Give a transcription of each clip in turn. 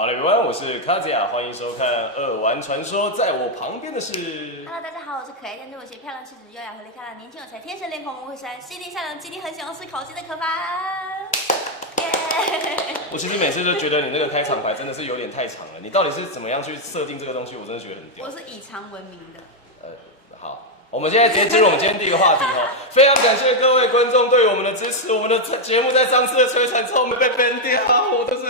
好了，everyone，我是卡子亚，欢迎收看《二玩传说》。在我旁边的是 ，Hello， 大家好，我是可爱、天真、有些漂亮、气质优雅、活力开朗、年轻有才、天生脸孔、会山、心地善良、极力很喜欢吃烤鸡的可凡。耶！我其实每次都觉得你那个开场白真的是有点太长了，你到底是怎么样去设定这个东西？我真的觉得很屌。我是以长闻名的。好，我们现在直接进入我们今天第一个话题哦。非常感谢各位观众对我们的支持，我们的节目在上次的摧残之后没被 ban 掉，我真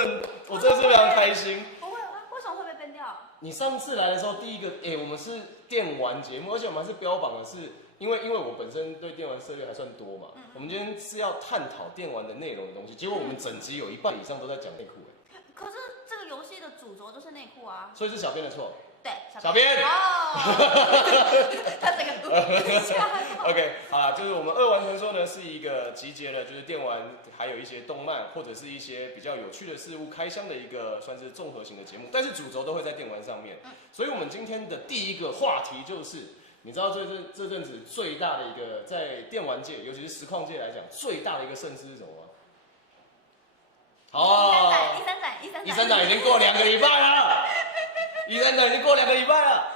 的是非常开心。不会啊，为什么会被 ban 掉？你上次来的时候，第一个，我们是电玩节目，而且我们还是标榜的是，因为我本身对电玩涉猎还算多嘛，我们今天是要探讨电玩的内容的东西，结果我们整集有一半以上都在讲内裤，可是这个游戏的主轴就是内裤啊。所以是小编的错。对，小编。哦。他整个。OK， 好啦，就是我们二玩传说呢是一个集结了就是电玩还有一些动漫或者是一些比较有趣的事物开箱的一个算是综合型的节目，但是主轴都会在电玩上面。所以我们今天的第一个话题就是，你知道这阵子最大的一个在电玩界，尤其是实况界来讲最大的一个盛事是什么吗？好，一三展已经过2个礼拜了，一三展已经过2个礼拜了。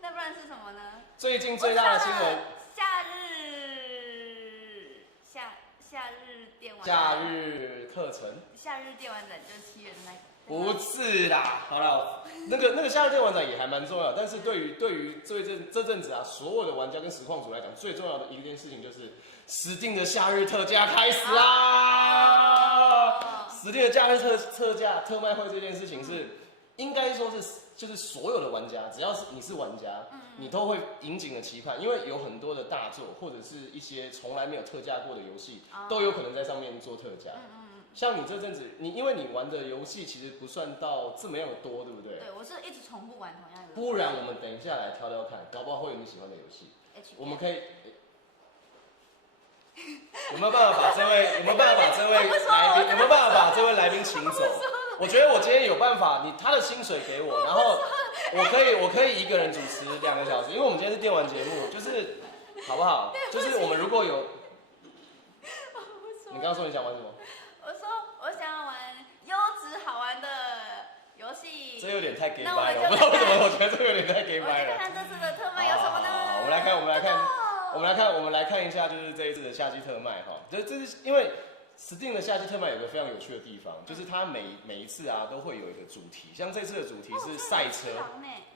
那不然是什么呢？最近最大的新闻，夏日电玩，假日课程，夏日电玩展就是7月的那个。不是啦，好了，那个夏日电玩展也还蛮重要，但是对于这阵子啊，所有的玩家跟实况主来讲，最重要的一件事情就是Steam的夏日特价开始啦！Steam的假日特价特卖会这件事情是，应该说是就是所有的玩家，只要是你是玩家，你都会引颈的期盼，因为有很多的大作或者是一些从来没有特价过的游戏，都有可能在上面做特价。像你这阵子，因为你玩的游戏其实不算到这么样的多，对不对？对，我是一直重复玩同样的游戏。不然我们等一下来挑挑看，搞不好会有你喜欢的游戏。我们可以，有没有办法把这位来宾请走？我觉得我今天有办法，他的薪水给我，然后我可以一个人主持2个小时，因为我们今天是电玩节目，就是好不好？就是我们如果有，你刚刚说你想玩什么？我说我想要玩优质好玩的游戏。这有点太 gay 掰了，我不知道为什么，我觉得这有点太 gay 掰了。我们看这次的特卖有什么呢？我们来看一下，就是这一次的夏季特卖哈。这是因为 Steam 的夏季特卖有个非常有趣的地方，就是它每一次啊都会有一个主题，像这次的主题是赛车，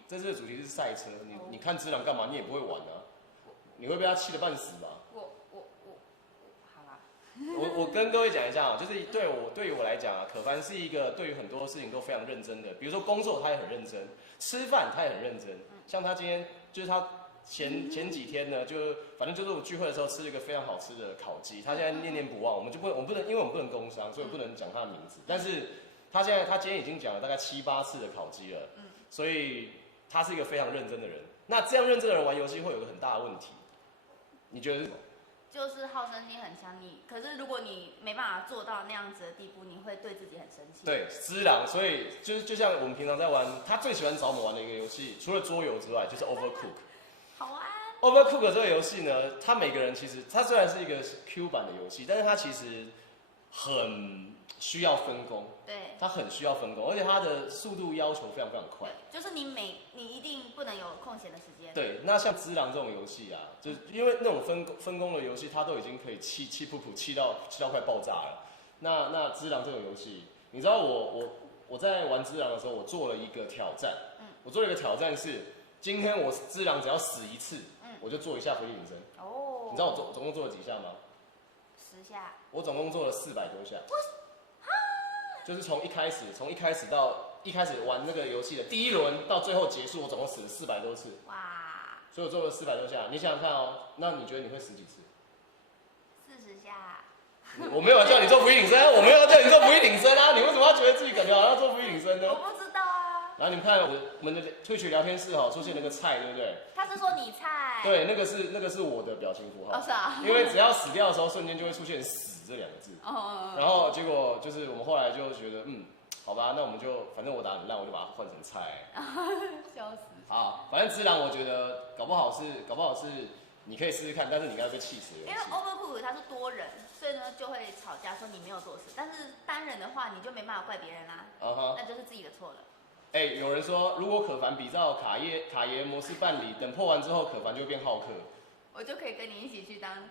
这次的主题是赛车。你看只狼干嘛？你也不会玩啊，你会被他气得半死吧？好啦。我跟各位讲一下啊，就是对于我来讲啊，可凡是一个对于很多事情都非常认真的，比如说工作他也很认真，吃饭他也很认真。像他今天就是他前几天呢，就反正就是我聚会的时候吃了一个非常好吃的烤鸡，他现在念念不忘，我们不能，因为我们不能工商，所以不能讲他的名字。但是他今天已经讲了大概7、8次的烤鸡了，所以他是一个非常认真的人。那这样认真的人玩游戏会有个很大的问题，你觉得是什么？就是好胜心很强，可是如果你没办法做到那样子的地步，你会对自己很生气。对，只狼，所以就像我们平常在玩，他最喜欢找我们玩的一个游戏，除了桌游之外，就是 Overcook。好玩。Overcook 这个游戏呢，它每个人其实它虽然是一个 Q 版的游戏，但是它其实很需要分工。对。它很需要分工，而且它的速度要求非常非常快。就是你一定不能有空闲的时间。对，那像只狼这种游戏啊，就是因为那种分工的游戏，它都已经可以气噗噗气到快爆炸了。那只狼这种游戏，你知道我在玩只狼的时候，我做了一个挑战。我做了一个挑战是，今天我只狼只要死1次，我就做一下伏地挺身。哦。你知道我总共做了几下吗？10下。我总共做了400多下。就是从一开始玩那个游戏的第1轮到最后结束，我总共死了400多次。哇！所以我做了400多下。你想想看哦，那你觉得你会死几次？40下。我没有要叫你做伏地挺身，我没有要叫你做伏地挺身啊！你为什么要觉得自己感觉好像要做伏地挺身呢？我不知道啊。然后你们看我们的Twitch聊天室哈，出现那个菜，对不对？他是说你菜。对，那个是我的表情符号。哦，是啊。因为只要死掉的时候，瞬间就会出现死这2个字。然后结果就是我们后来就觉得，好吧，那我们就反正我打很烂，我就把它换成菜。笑死。好，反正只狼我觉得搞不好是你可以试试看，但是你应该被气死。因为 Overcook 它是多人，所所以呢就会吵架，说你没有做事。但是单人的话，你就没办法怪别人啦，那就是自己的错了。有人说，如果可凡比照卡爷模式办理，等破完之后，可凡就会变浩克，我就可以跟你一起去当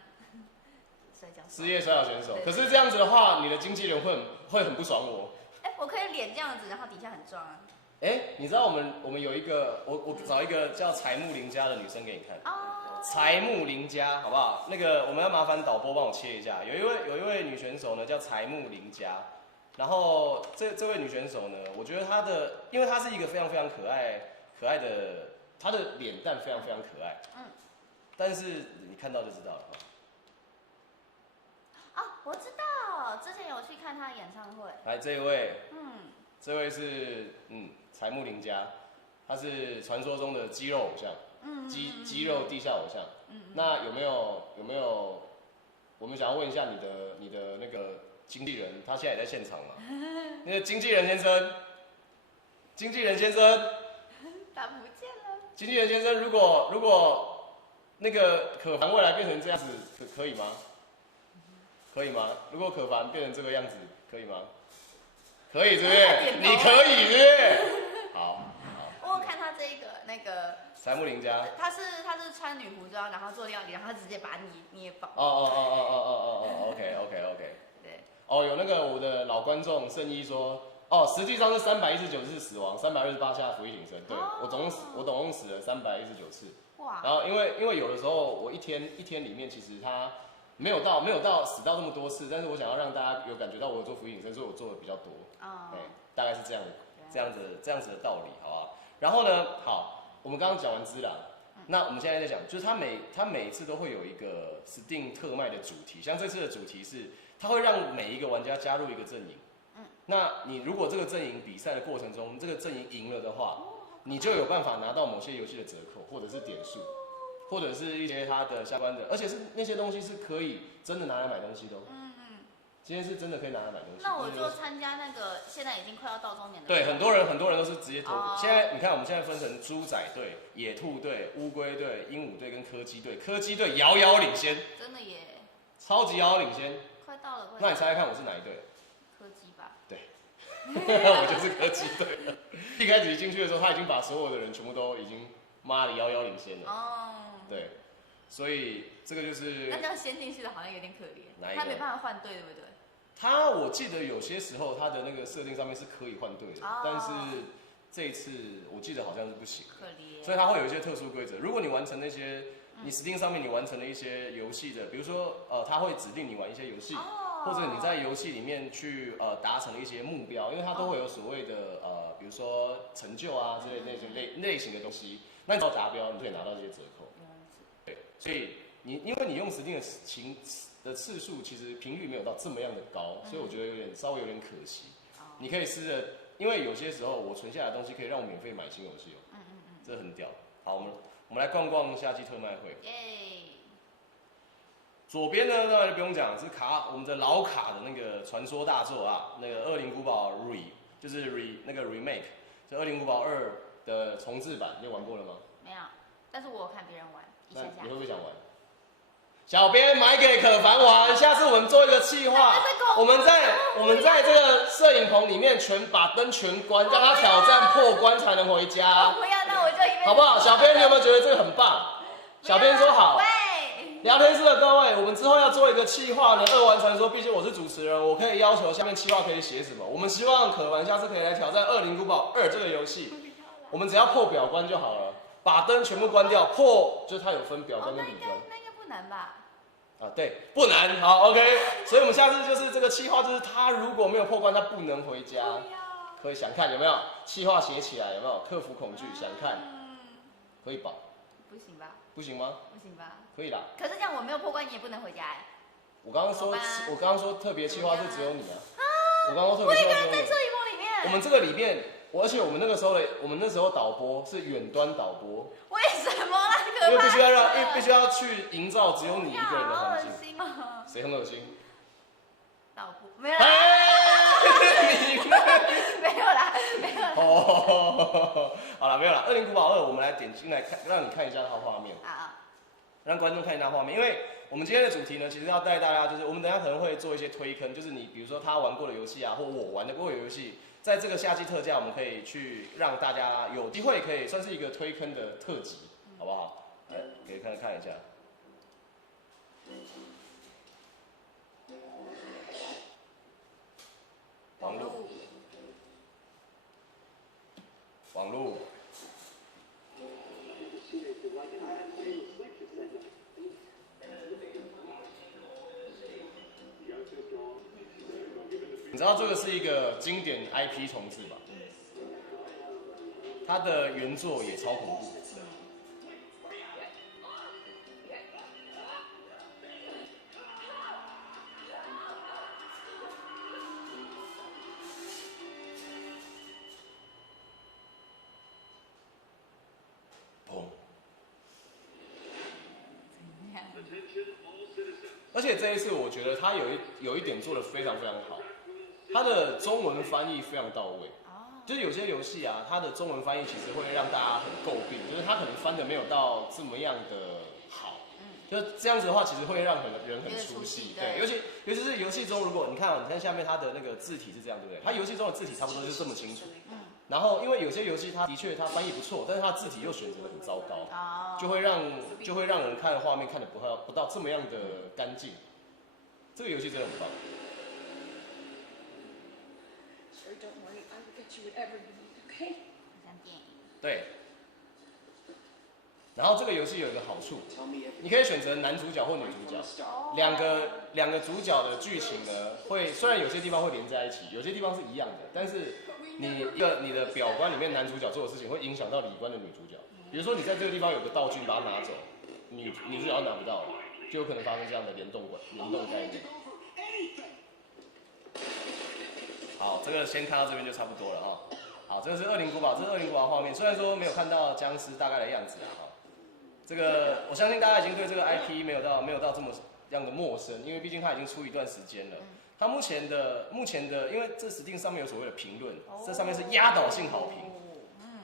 职业摔跤选手。可是这样子的话，你的经纪人会很不爽我。我可以脸这样子，然后底下很壮啊。你知道我们有一个，我找一个叫财木林家的女生给你看。财木林家，好不好？那个我们要麻烦导播帮我切一下。有一位女选手呢，叫财木林家。然后这位女选手呢，我觉得因为她是一个非常非常可爱的，她的脸蛋非常非常可爱。但是你看到就知道了。我知道，之前有去看她的演唱会。来这一位，这位是财木林家，他是传说中的肌肉偶像，肌肉地下偶像。那有没有？我们想要问一下你的那个经纪人，他现在也在现场嘛？那个经纪人先生，他不见了。经纪人先生，如果那个可凡未来变成这样子，可以吗？可以吗？如果可凡变成这个样子，可以吗？可以，是不是？你可以，是不是？好。我有看他这个那个财木林家，他是穿女服装，然后做料理，然后他直接把你捏爆。OK。对。有那个我的老观众圣一说，实际上是319次死亡，328下俯卧撑。对，我总共死了319次。哇！然后因为有的时候我一天里面其实他没有到死到这么多次，但是我想要让大家有感觉到我有做俯卧撑，所以我做的比较多。大概是这样子的道理，好不好？然后呢，好，我们刚刚讲完只狼，那我们现在在讲，就是他每一次都会有一个 Steam 特卖的主题，像这次的主题是，它会让每一个玩家加入一个阵营。那你如果这个阵营比赛的过程中，这个阵营赢了的话，你就有办法拿到某些游戏的折扣，或者是点数，或者是一些它的相关的，而且是那些东西是可以真的拿来买东西的。今天是真的可以拿来买东西。那我就参加那个现在已经快要到终点的。对，很多人都是直接投。现在你看，我们现在分成猪仔队、野兔队、乌龟队、鹦鹉队跟柯基队。柯基队遥遥领先。真的耶。超级遥遥领先。快到了。那你猜猜看，我是哪一队？柯基吧。对。我就是柯基队。一开始一进去的时候，他已经把所有的人全部都已经妈的遥遥领先了。对。所以这个就是。那这样先进去的好像有点可怜。哪一个？他没办法换队，对不对？我记得有些时候它的那个设定上面是可以换队的，但是这一次我记得好像是不行，可怜。所以它会有一些特殊规则。如果你完成那些，你 Steam 上面你完成了一些游戏的，比如说它会指定你玩一些游戏，或者你在游戏里面去达成了一些目标，因为它都会有所谓的比如说成就啊之类那些类型的东西，那你只要达标，你就可以拿到这些折扣。对，所以因为你用 Steam 的次数其实频率没有到这么样的高，所以我觉得稍微有点可惜。你可以试着，因为有些时候我存下来的东西可以让我免费买新游戏这很屌。好，我们来逛逛夏季特卖会。左边呢，当然就不用讲，是我们的老卡的那个传说大作啊，那个《恶灵古堡 就是 那个 remake， 这《恶灵古堡2》的重制版，你有玩过了吗？没有，但是我有看别人玩一下下。那你会不会想玩？小编买给可凡玩，下次我们做一个企划，我们在这个摄影棚里面把灯全关，让他挑战破关才能回家。不要，那我就一边。好不好？小编，你有没有觉得这个很棒？小编说好。聊天室的各位，我们之后要做一个企划呢。2玩传说，毕竟我是主持人，我可以要求下面企划可以写什么。我们希望可凡下次可以来挑战《恶灵古堡2》这个游戏，我们只要破表关就好了，把灯全部关掉，就是它有分表关跟里关。那应该不难吧？对，不难，好 ，OK。所以我们下次就是这个企划，就是他如果没有破关，他不能回家。可以想看有没有企划写起来，有没有克服恐惧？想看，可以吧？不行吧？不行吗？不行吧？可以啦。可是这样我没有破关，你也不能回家哎。我刚刚说特别企划是只有你啊。我刚刚说特别企划只有你。我一个人在摄影棚里面。我们这个里面，而且我们那时候导播是远端导播。为什么啦？因为必须要去营造只有你一个人的环境。谁很恶心？导播没有啦。没有啦，没有啦。好了，没有啦。《恶灵古堡2》，我们来点进来看，让你看一下它的画面。好。让观众看一下画面。因为我们今天的主题呢，其实要带大家，就是我们等一下可能会做一些推坑，就是你比如说他玩过的游戏啊，或我玩过的游戏，在这个夏季特价，我们可以去让大家有机会可以算是一个推坑的特辑，好不好？来，可以看一下。网路。你知道这个是一个经典 IP 重置吧？它的原作也超恐怖。而且这一次我觉得他有一点做得非常非常好，他的中文翻译非常到位。就是有些游戏啊，它的中文翻译其实会让大家很诟病，就是他可能翻的没有到这么样的好。就这样子的话，其实会让人很出戏。对，尤其是游戏中，如果你看下面它的那个字体是这样，对不对？它游戏中的字体差不多就是这么清楚。然后因为有些游戏它的确它翻译不错，但是它字体又选择的很糟糕，就会让人看画面看得不到这么样的干净。这个游戏真的很棒。对。然后这个游戏有一个好处，你可以选择男主角或女主角，两个主角的剧情呢，虽然有些地方会连在一起，有些地方是一样的，但是你的表观里面男主角做的事情会影响到里观的女主角。比如说你在这个地方有个道具，你把它拿走，女主角拿不到，就有可能发生这样的联动概念。好，这个先看到这边就差不多了啊。好，这个是恶灵古堡，这是恶灵古堡画面。虽然说没有看到僵尸大概的样子啊，这个我相信大家已经对这个 IP 没有到这么样的陌生，因为毕竟它已经出一段时间了。它目前的，因为这 Steam 上面有所谓的评论，这上面是压倒性好评。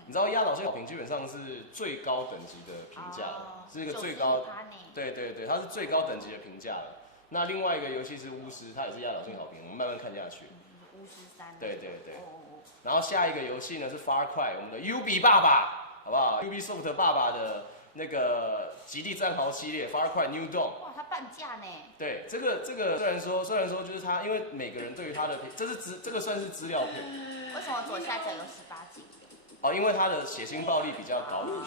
你知道压倒性好评基本上是最高等级的评价了，是一个最高，对，它是最高等级的评价了。那另外一个游戏是巫师，它也是压倒性好评，我们慢慢看下去。巫师3。对。然后下一个游戏呢是 Far Cry， 我们的 UB 爸爸，好不好 ？Ubisoft 爸爸的那个极地战壕系列 Far Cry New Dawn。哇，它半价呢。对，这个虽然说就是它，因为每个人对于它的这个算是资料片。为什么左下角有18禁？哦，因为它的血腥暴力比较高一点。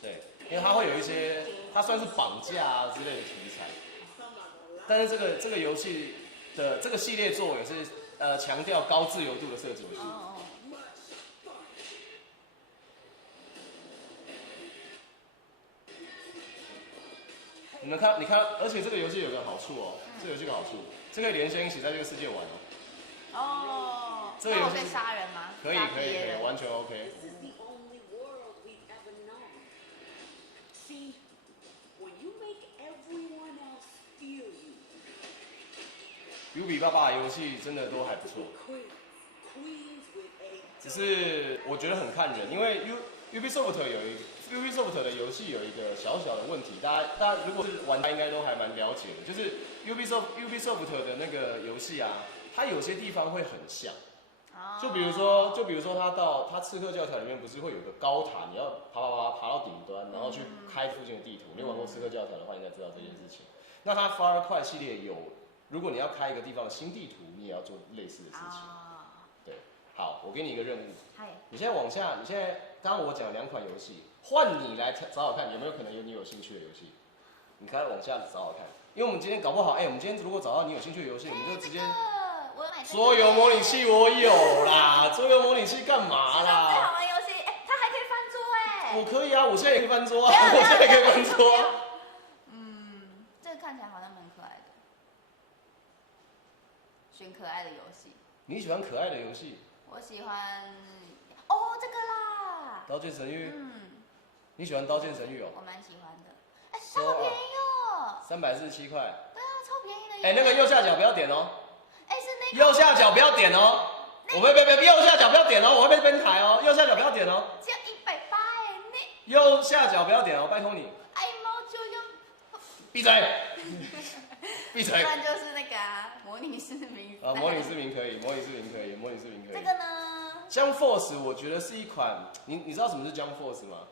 对，因为它会有一些，它算是绑架啊之类的题材。但是这个游戏的这个系列作也是强调高自由度的设计。你看，而且这个游戏有个好处哦，这个游戏有个好处，这可以连线一起在这个世界玩哦。这个游戏可以杀人吗？可以，完全 OK。UB 爸爸的游戏真的都还不错，只是我觉得很看人，因为 Ubisoft 的游戏有一个小小的问题，大家如果是玩家应该都还蛮了解的，就是 Ubisoft 的那个游戏啊，它有些地方会很像。就比如说他刺客教条里面不是会有个高塔，你要爬到顶端，然后去开附近的地图。你玩过刺客教条的话，应该知道这件事情。那它 Far Cry 系列有，如果你要开一个地方的新地图，你也要做类似的事情。对，好，我给你一个任务。你现在往下，你现在刚刚我讲2款游戏，换你来找找看有没有可能有你有兴趣的游戏。你开始往下找找看，因为我们今天搞不好，我们今天如果找到你有兴趣的游戏，我们就直接。桌游模拟器我有啦，桌游模拟器干嘛啦？最好玩游戏，它还可以翻桌我可以啊，我现在也可以翻桌啊，我现在也可以翻桌。这个看起来好像蛮可爱的，选可爱的游戏。你喜欢可爱的游戏？我喜欢这个啦，刀剑神域。你喜欢刀剑神域哦？我蛮喜欢的。超便宜哦，347块。对啊，超便宜的。那个右下角不要点哦。是那个。右下角不要点哦。别，右下角不要点哦，我会被分台哦。右下角不要点哦。只有180右下角不要点哦，拜托你。emoji 闭嘴，闭嘴。不然就是那个模拟市民。模拟市民可以，模拟市民可以，模拟市民可以。这个呢 Jump Force 我觉得是一款，你知道什么是 Jump Force 吗？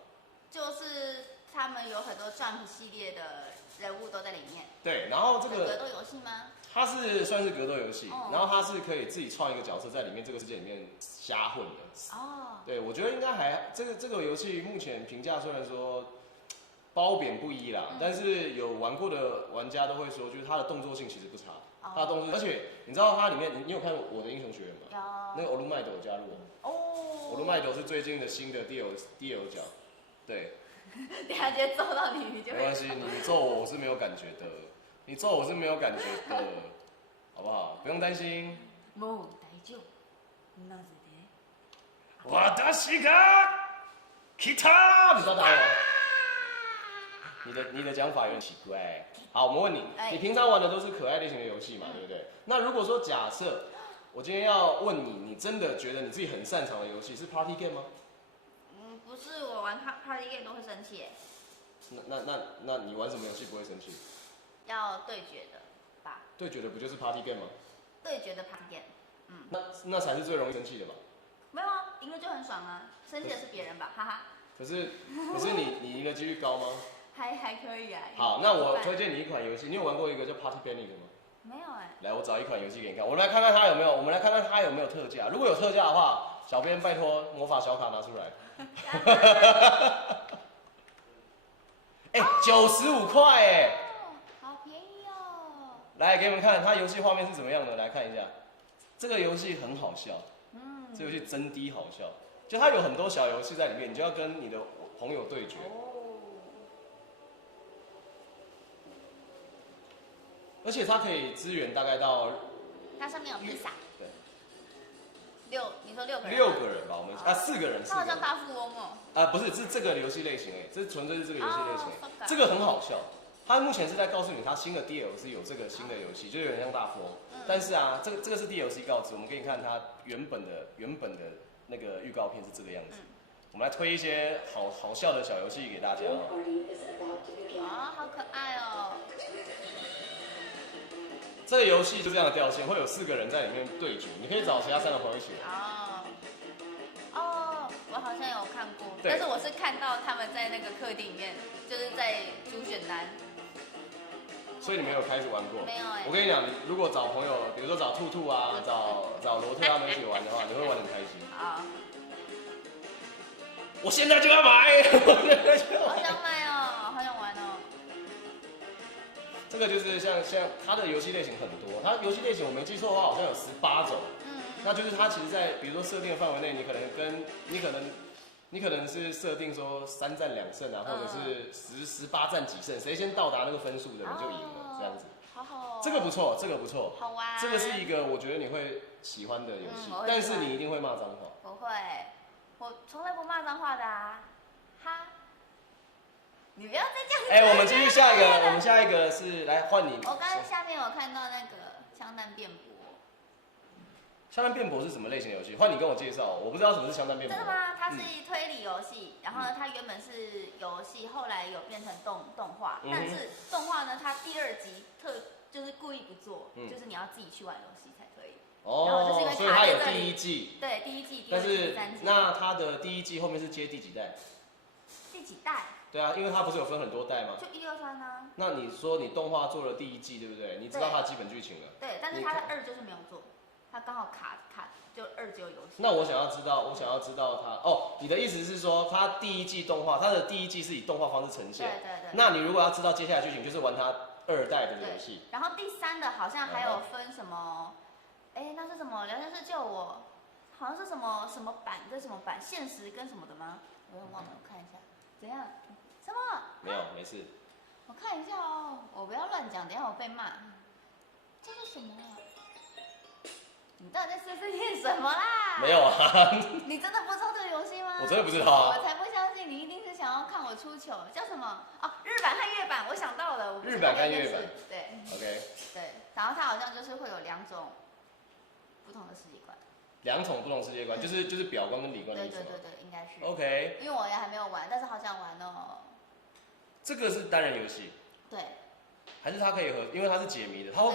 就是他们有很多 Jump 系列的人物都在里面。对，然后这个格斗游戏吗？它是算是格斗游戏，然后它是可以自己创一个角色在里面这个世界里面瞎混的。哦。对，我觉得应该还这个游戏目前评价虽然说褒贬不一啦，但是有玩过的玩家都会说，就是它的动作性其实不差，它的动作，而且你知道它里面你有看我的英雄学院吗？有。那个欧鲁麦斗加入我。哦。欧鲁麦斗是最近的新的 DL 角，对。等下直接揍到你，你就没关系，你揍我是没有感觉的。你揍我是没有感觉的，好不好？不用担心。もう大丈夫。なぜで？私が来た，你知道打我？你的讲法有点奇怪。好，我们问你，你平常玩的都是可爱类型的游戏嘛，对不对？那如果说假设我今天要问你，你真的觉得你自己很擅长的游戏是 Party Game 吗？不是，我玩 Party Game 都会生气。那你玩什么游戏不会生气？要对决的吧？对决的不就是 Party Game 吗？对决的 Party Game，那才是最容易生气的吧？没有啊，赢了就很爽啊，生气的是别人吧，哈哈。可是你赢的几率高吗？还可以啊。好，那我推荐你一款游戏，你有玩过一个叫 Party Panic 吗？没有哎。来，我找一款游戏给你看，我们来看看它有没有，我们来看看它有没有特价。如果有特价的话，小编拜托魔法小卡拿出来。哎，95块哎，好便宜哦。来给你们看，它游戏画面是怎么样的，来看一下。这个游戏很好笑，这游戏真的好笑，就它有很多小游戏在里面，你就要跟你的朋友对决。而且它可以支援大概到，它上面有披萨。对。你说6个人？6个人吧，我们4个人。它好像大富翁哦。不是，是这个游戏类型这纯粹是这个游戏类型这个很好笑。它目前是在告诉你，它新的 DLC 有这个新的游戏，就有点像大富翁。但是啊，这个是 DLC 告知，我们给你看它原本的那个预告片是这个样子。我们来推一些好笑的小游戏给大家。好可爱哦。这个游戏就这样的调性，会有4个人在里面对决，你可以找其他3个朋友一起玩。我好像有看过，但是我是看到他们在那个客厅里面，就是在主选单。所以你没有开始玩过？没有哎。我跟你讲，你如果找朋友，比如说找兔兔啊，找罗特他们一起玩的话，你会玩得很开心。好。我现在就要买！好想买哦，好想玩哦。这个就是像它的游戏类型很多，它游戏类型我没记错的话，好像有18种。那就是它其实，在比如说设定的范围内，你可能是设定说3战2胜啊，或者是18战几胜，谁先到达那个分数的人就赢了，这样子。好好。这个不错，这个不错。好玩。这个是一个我觉得你会喜欢的游戏，但是你一定会骂脏话。不会，我从来不骂脏话的啊，哈。你不要再这样。我们继续下一个，我们下一个是来换你。我刚才下面有看到那个枪弹辩驳。枪弹辩驳是什么类型的游戏？换你跟我介绍，我不知道什么是枪弹辩驳。真的吗？它是推理游戏，然后呢，它原本是游戏，后来有变成动画，但是动画呢，它第2集就是故意不做，就是你要自己去玩游戏才可以。所以它有第1季。对，第1季、第2季、但是第3季。那它的第1季后面是接第几代？第几代？对啊，因为它不是有分很多代吗？就1、2、3啊。那你说你动画做了第1季，对不对？你知道它基本剧情了。对，但是它的2就是没有做，它刚好卡，就2只有游戏。那我想要知道它你的意思是说，它第1季动画，它的第1季是以动画方式呈现。对。那你如果要知道接下来剧情，就是玩它2代的游戏。然后第3的好像还有分什么？那是什么？聊天室救我，好像是什么版跟什么版，现实跟什么的吗？我忘了，我看一下。怎样？什么？没有，没事。我看一下哦，我不要乱讲，等一下我被骂。这是什么啊？你到底在碎碎念什么啦？没有啊。你真的不知道这个游戏吗？我真的不知道啊。我才不相信，你一定是想要看我出糗。叫什么？日版和粤版，我想到了。日版和粤版。对。OK。对，然后它好像就是会有2种不同的世界观。2种不同世界观，就是表观跟里观的意思。对，应该是。OK。因为我也还没有玩，但是好想玩哦。这个是单人游戏。对。还是它可以和，因为它是解谜的，它会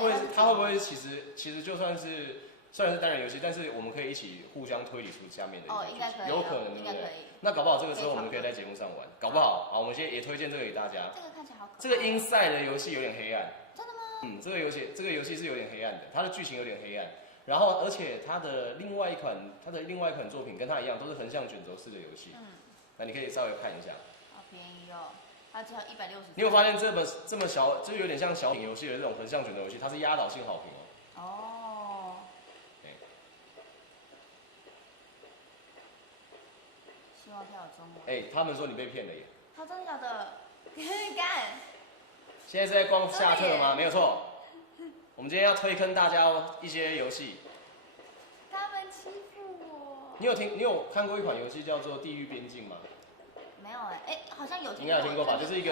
不会其实就算是虽然是单人游戏，但是我们可以一起互相推理出下面的哦，应该可以，有可能对不对？那搞不好这个时候我们可以在节目上玩，搞不好好，我们现在也推荐这个给大家。这个看起来好可爱。这个 Inside 的游戏有点黑暗。真的吗？嗯，这个游戏是有点黑暗的，它的剧情有点黑暗。然后，而且它的另外一款作品跟它一样，都是横向卷轴式的游戏。那你可以稍微看一下。好便宜哦，它只要160。你有发现这么小，就有点像小品游戏的这种横向卷轴游戏，它是压倒性好评哦。哦。对。希望它有中文。他们说你被骗了耶。他真的假的？干。现在是在逛下特吗？没有错。我们今天要推坑大家一些游戏。他们欺负我。你有看过一款游戏叫做《地狱边境》吗？没有好像有听过。应该有听过吧？就是一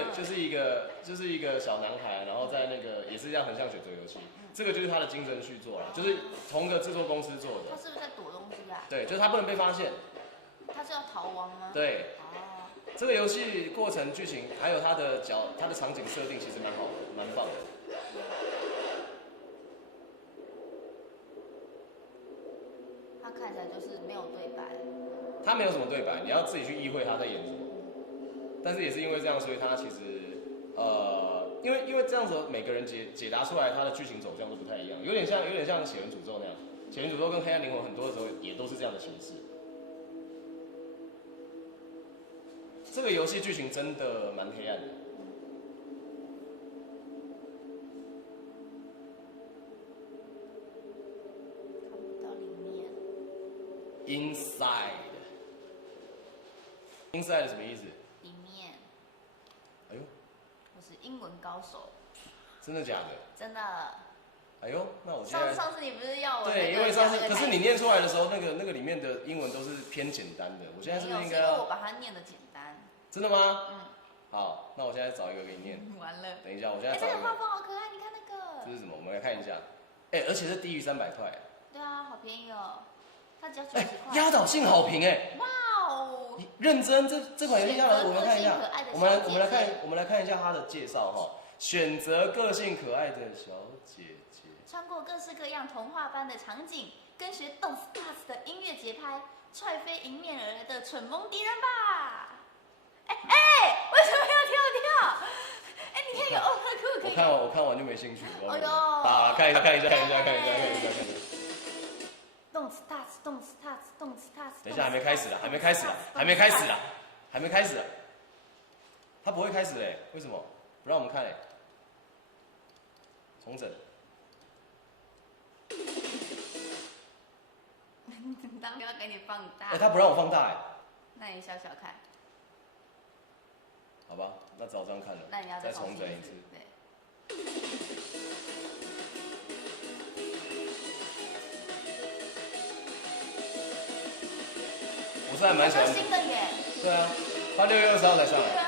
个小男孩，然后在那个也是这样横向选择游戏。这个就是他的精神续作了，就是同个制作公司做的。他是不是在躲东西啊？对，就是他不能被发现。他是要逃亡吗？对。这个游戏过程、剧情还有它的场景设定，其实蛮好的，蛮棒的。他看起来就是没有对白。他没有什么对白，你要自己去意会他在演什么。但是也是因为这样，所以他其实因为这样子，每个人解答出来他的剧情走向都不太一样，有点像《血人诅咒》那样，《血人诅咒》跟《黑暗灵魂》很多的时候也都是这样的形式。这个游戏剧情真的蛮黑暗的。看不到里面。Inside 什么意思？里面。哎呦。我是英文高手。真的假的？真的。哎呦，那我现在上次你不是要我？对，因为上次可是你念出来的时候，那个里面的英文都是偏简单的。我现在是不是应该要？我把它念的简单。真的吗？好，那我现在找一个给你念。完了。等一下，我现在找一个。这个画风好可爱，你看那个。这是什么？我们来看一下。而且是低于300块。对啊，好便宜哦。它只要90块。压倒性好评哇哦！认真，这款游戏我们看一下。我们来看一下它的介绍哈。选择个性可爱的小姐姐。穿过各式各样童话般的场景，跟随动次打次的音乐节拍，踹飞迎面而来的蠢萌敌人吧！为什么要跳？你看有特酷可以。我看完就没兴趣。哎呦！看一下。动次打次。等一下，还没开始了。他不会开始嘞？为什么？不让我们看嘞？重整。当要给你放大。他不让我放大那你小看。好吧，那只好这样看了。那你要再重整一次。对。我是还蛮喜欢。新的耶。对啊，他6月20号才上来。对啊。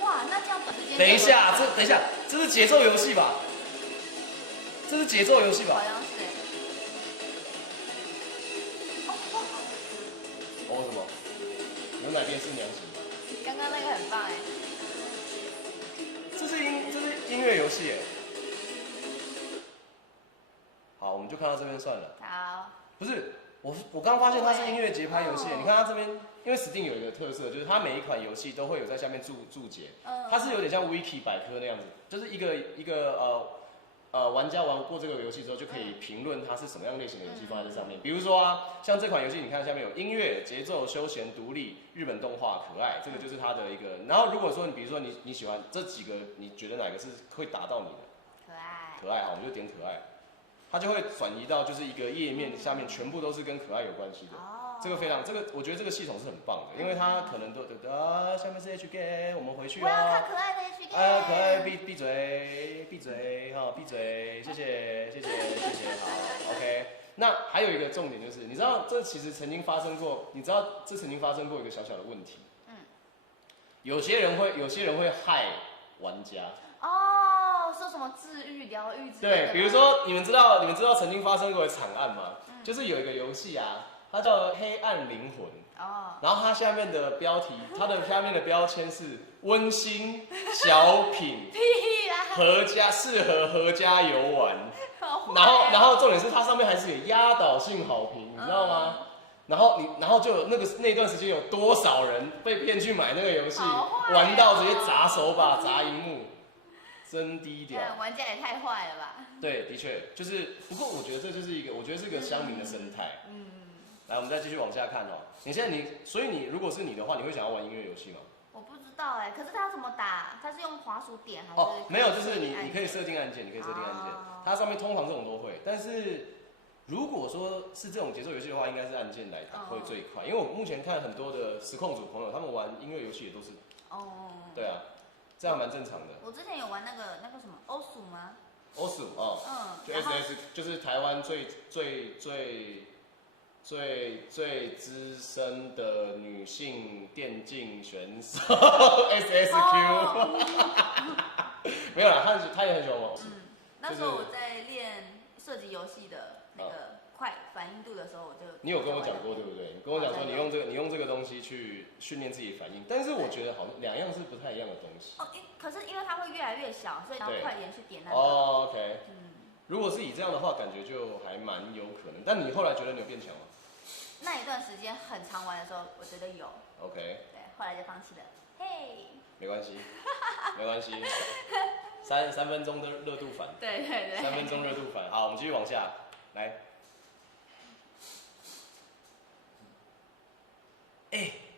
哇，那这样短时间。等一下，这是节奏游戏吧？好像是。什么？牛奶便是娘亲。刚刚那个很棒这是音乐游戏好，我们就看到这边算了。好。不是，我刚发现它是音乐节拍游戏。你看它这边，因为 Steam 有一个特色，就是它每一款游戏都会有在下面注解。它是有点像 Wiki 百科那样子，就是一个玩家玩过这个游戏之后，就可以评论它是什么样类型的游戏放在这上面。比如说像这款游戏，你看下面有音乐、节奏、休闲、独立、日本动画、可爱，这个就是它的一个。然后如果说比如说你喜欢这几个，你觉得哪个是会打到你的？可爱好，我们就点可爱，它就会转移到就是一个页面下面全部都是跟可爱有关系的。这个我觉得这个系统是很棒的，因为它可能下面是 HK， 我们回去我要看可爱的 HK。可爱闭嘴，闭嘴，谢谢，好 ，OK。那还有一个重点就是，你知道这其实曾经发生过，一个小小的问题。有些人会害玩家。说什么治愈、疗愈之类的。对，比如说你们知道曾经发生过的惨案吗？就是有一个游戏它叫黑暗灵魂。哦。然后它下面的标题，它的下面的标签是温馨小品，屁啦，适合合家游玩。然后重点是它上面还是有压倒性好评，你知道吗？然后就有那段时间有多少人被骗去买那个游戏，玩到直接砸手把、砸荧幕，真低调。玩家也太坏了吧？对，的确就是，不过我觉得这就是一个，我觉得是一个乡民的生态。来，我们再继续往下看哦。所以你如果是你的话，你会想要玩音乐游戏吗？我不知道哎，可是它要怎么打？它是用滑鼠点还是？哦，没有，就是你可以设定按键，它上面通常这种都会。但是如果说是这种节奏游戏的话，应该是按键来打会最快。因为我目前看很多的实况组朋友，他们玩音乐游戏也都是。对啊，这样蛮正常的。我之前有玩那个什么欧鼠吗？欧鼠哦，就 SS 就是台湾最资深的女性电竞选手SSQ，没有啦，他也很喜欢玩。那时候我在练射击游戏的那个快反应度的时候，我就你有跟我讲过对不对？你跟我讲说你用这个东西去训练自己的反应，但是我觉得好像两样是不太一样的东西。可是因为它会越来越小，所以要快点去点那个。OK。如果是以这样的话，感觉就还蛮有可能。但你后来觉得你有变强吗？那一段时间很常玩的时候，我觉得有。OK。对，后来就放弃了。嘿。没关系，没关系。3分钟的热度反。对。3分钟热度反。好，我们继续往下来。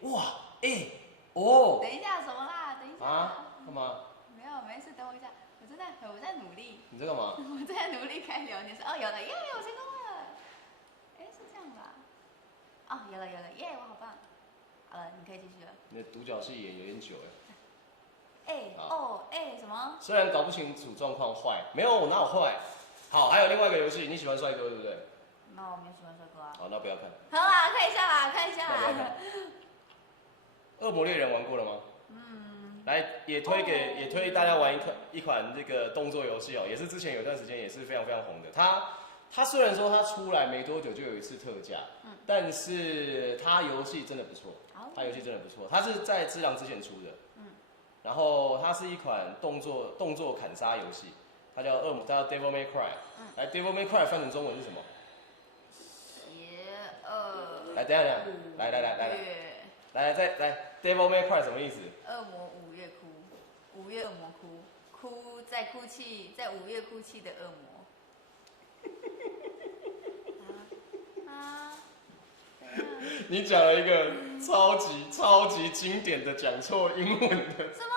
哇，等一下，什么啦？等一下。啊？干嘛？没有，没事，等我一下。我在努力。你在干嘛？我在努力开聊天室。有了，耶，我成功了。是这样吧？有了，耶，我好棒。好了，你可以继续了。你的独角戏也有点久什么？虽然搞不清楚状况，坏没有，我哪有坏？好，还有另外一个游戏，你喜欢帅哥对不对？那我没有喜欢帅哥啊。好，那不要看。好啦，看一下啦。恶魔猎人玩过了吗？来，也推大家玩一款这个动作游戏哦，也是之前有段时间也是非常非常红的。它虽然说它出来没多久就有一次特价，但是它游戏真的不错，它是在《只狼》之前出的，然后它是一款动作砍杀游戏，它叫 Devil May Cry，来 Devil May Cry 翻成中文是什么？邪恶。来，等一下，来，Devil May Cry 什么意思？恶魔5月哭，5月恶魔哭在哭泣，在5月哭泣的恶魔。你讲了一个超级经典的讲错英文的。什么？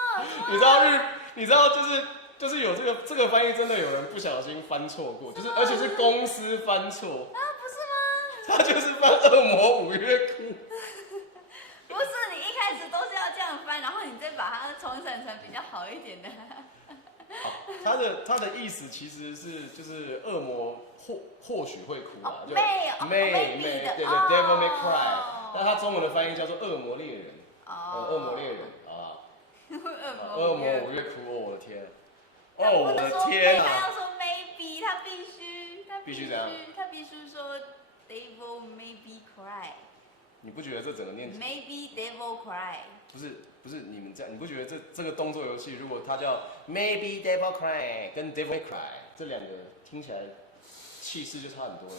你知道就是有这个翻译，真的有人不小心翻错过，就是而且是公司翻错。不是吗？他就是翻恶魔5月哭。不是，你一开始都是要这样翻，然后你再把它重整成比较好一点的。他的意思其实是就是恶魔或许会哭啊，就 May 对 Devil May Cry， 但他中文的翻译叫做恶魔猎人，恶魔猎人啊，恶魔5月哭，我的天，我的天啊！他要说 maybe， 他必须这样，他必须说 Devil maybe cry。你不觉得这整个念 Maybe Devil Cry 不是你们这样，你不觉得这个动作游戏如果它叫 Maybe Devil Cry 跟 Devil Cry 这两个听起来气势就差很多了？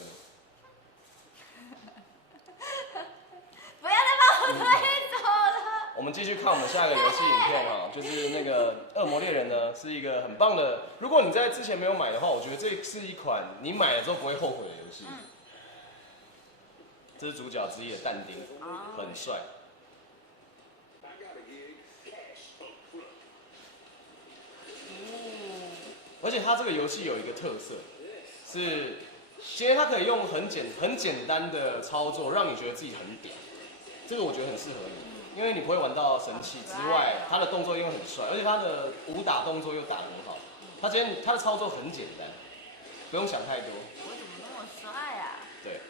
不要再把我推走了。我们继续看我们下一个游戏影片啊，就是那个恶魔猎人呢，是一个很棒的。如果你在之前没有买的话，我觉得这是一款你买了之后不会后悔的游戏。这是主角之一的但丁，很帅。而且它这个游戏有一个特色，是其实它可以用很简单的操作，让你觉得自己很屌。这个我觉得很适合你，因为你不会玩到神器之外，它的动作又很帅，而且它的武打动作又打得很好。它的操作很简单，不用想太多。我怎么那么帅啊？对。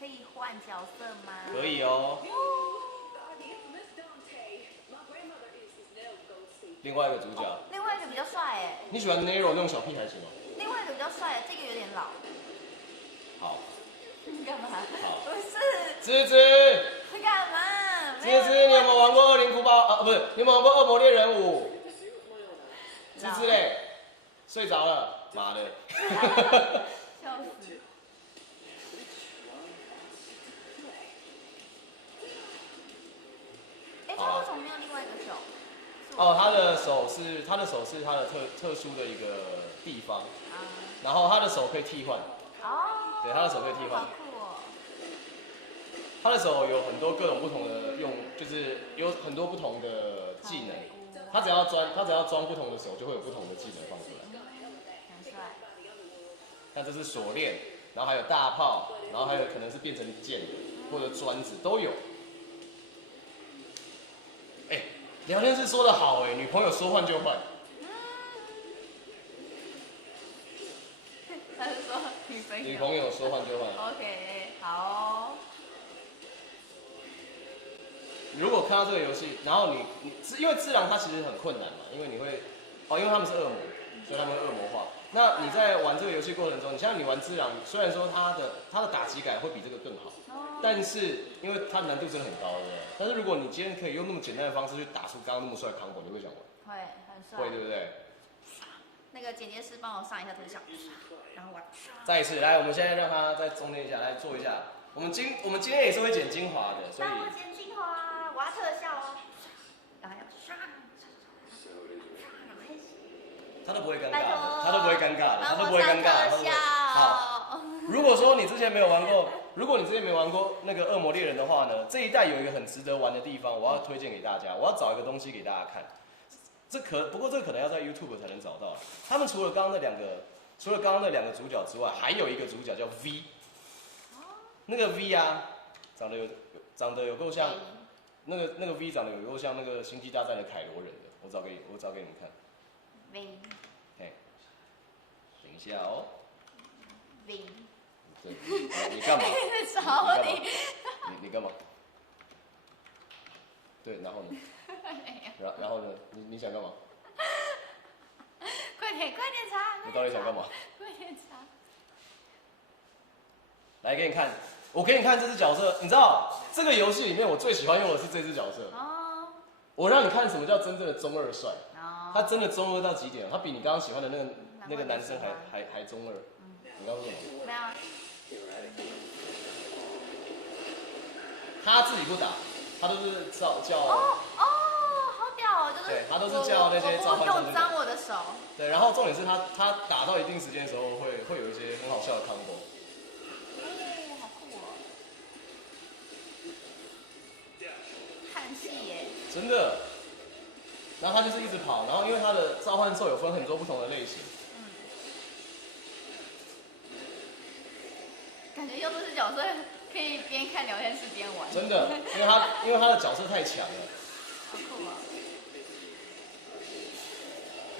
可以换角色吗？可以哦。另外一个比较帅哎。你喜欢 Nero 那种小屁孩型吗？另外一个比较帅，这个有点老。好。你干嘛？好。不是。芝芝。干嘛？芝芝，你有没有玩过恶灵古堡啊？不是，你有没有玩过恶魔猎人5？芝芝嘞，睡着了，妈的。笑死。哎，他为什么没有另外一个手？哦，他的手是他的特殊的一个地方，然后他的手可以替换。哦。对，他的手可以替换。好酷哦。他的手有很多各种不同的就是有很多不同的技能。他只要装不同的手，就会有不同的技能放出来。很帅。那这是锁链，然后还有大炮，然后还有可能是变成剑或者砖子都有。哎，聊天室说的好哎，女朋友说换就换。他是说女朋友说换就换。OK， 好哦。如果看到这个游戏，然后你因为自然它其实很困难嘛，因为你会因为他们是恶魔，所以他们会恶魔化。那你在玩这个游戏过程中，你像你玩自然，虽然说它的打击感会比这个更好，但是因为它难度真的很高，对不对？但是如果你今天可以用那么简单的方式去打出刚刚那么帅的 combo， 你会想玩？会，很帅。会，对不对？那个剪接师帮我上一下特效，然后玩。再一次，来，我们现在让他再中间一下，来做一下。我们今天也是会剪精华的，所以。我剪精华，我要特效哦。然后要刷。他都不会尴尬的，他都不会尴尬的，他都不会尴尬的。好，如果说你之前没有玩过那个恶魔猎人的话呢，这一代有一个很值得玩的地方，我要推荐给大家。我要找一个东西给大家看。不过这可能要在 YouTube 才能找到。他们除了刚刚那两个主角之外，还有一个主角叫 V。那个 V 啊，长得有够像，那个 V 长得有够像那个星际大战的凯罗人的。我找给你们看。V。嘿，等一下哦。V。对，你干嘛？你干嘛？对，然后呢？然后呢？你想干嘛？快点查！你到底想干嘛？快点查！来给你看，我给你看这只角色。你知道这个游戏里面我最喜欢用的是这只角色。哦。我让你看什么叫真正的中二帅。哦。他真的中二到极点，他比你刚刚喜欢的那个男生还中二。你刚刚说什么？没有。他自己不打，他都是叫。好屌哦！就是。对，他都是叫那些召唤兽。用脏我的手。对，然后重点是他打到一定时间的时候会有一些很好笑的 combo。好酷哦！看戏耶。真的。然后他就是一直跑，然后因为他的召唤兽有分很多不同的类型。感觉用这只角色可以边看聊天室边玩。真的，因为他的角色太强了。好酷啊！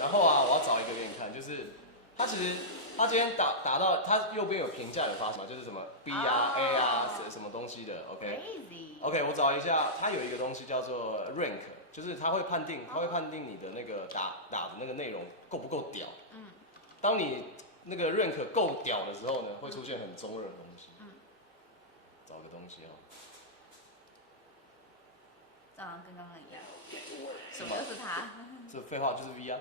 然后啊，我要找一个给你看，就是他其实他今天打到他右边有评价有发什么，就是什么 B 啊 A 啊什么东西的 ，OK，我找一下，他有一个东西叫做 rank， 就是他会判定你的那个打的那个内容够不够屌。当你那个 rank 够屌的时候呢，会出现很中二的东西。找个东西哦。长得跟刚刚一样。什么就是他？这废话就是 V 啊。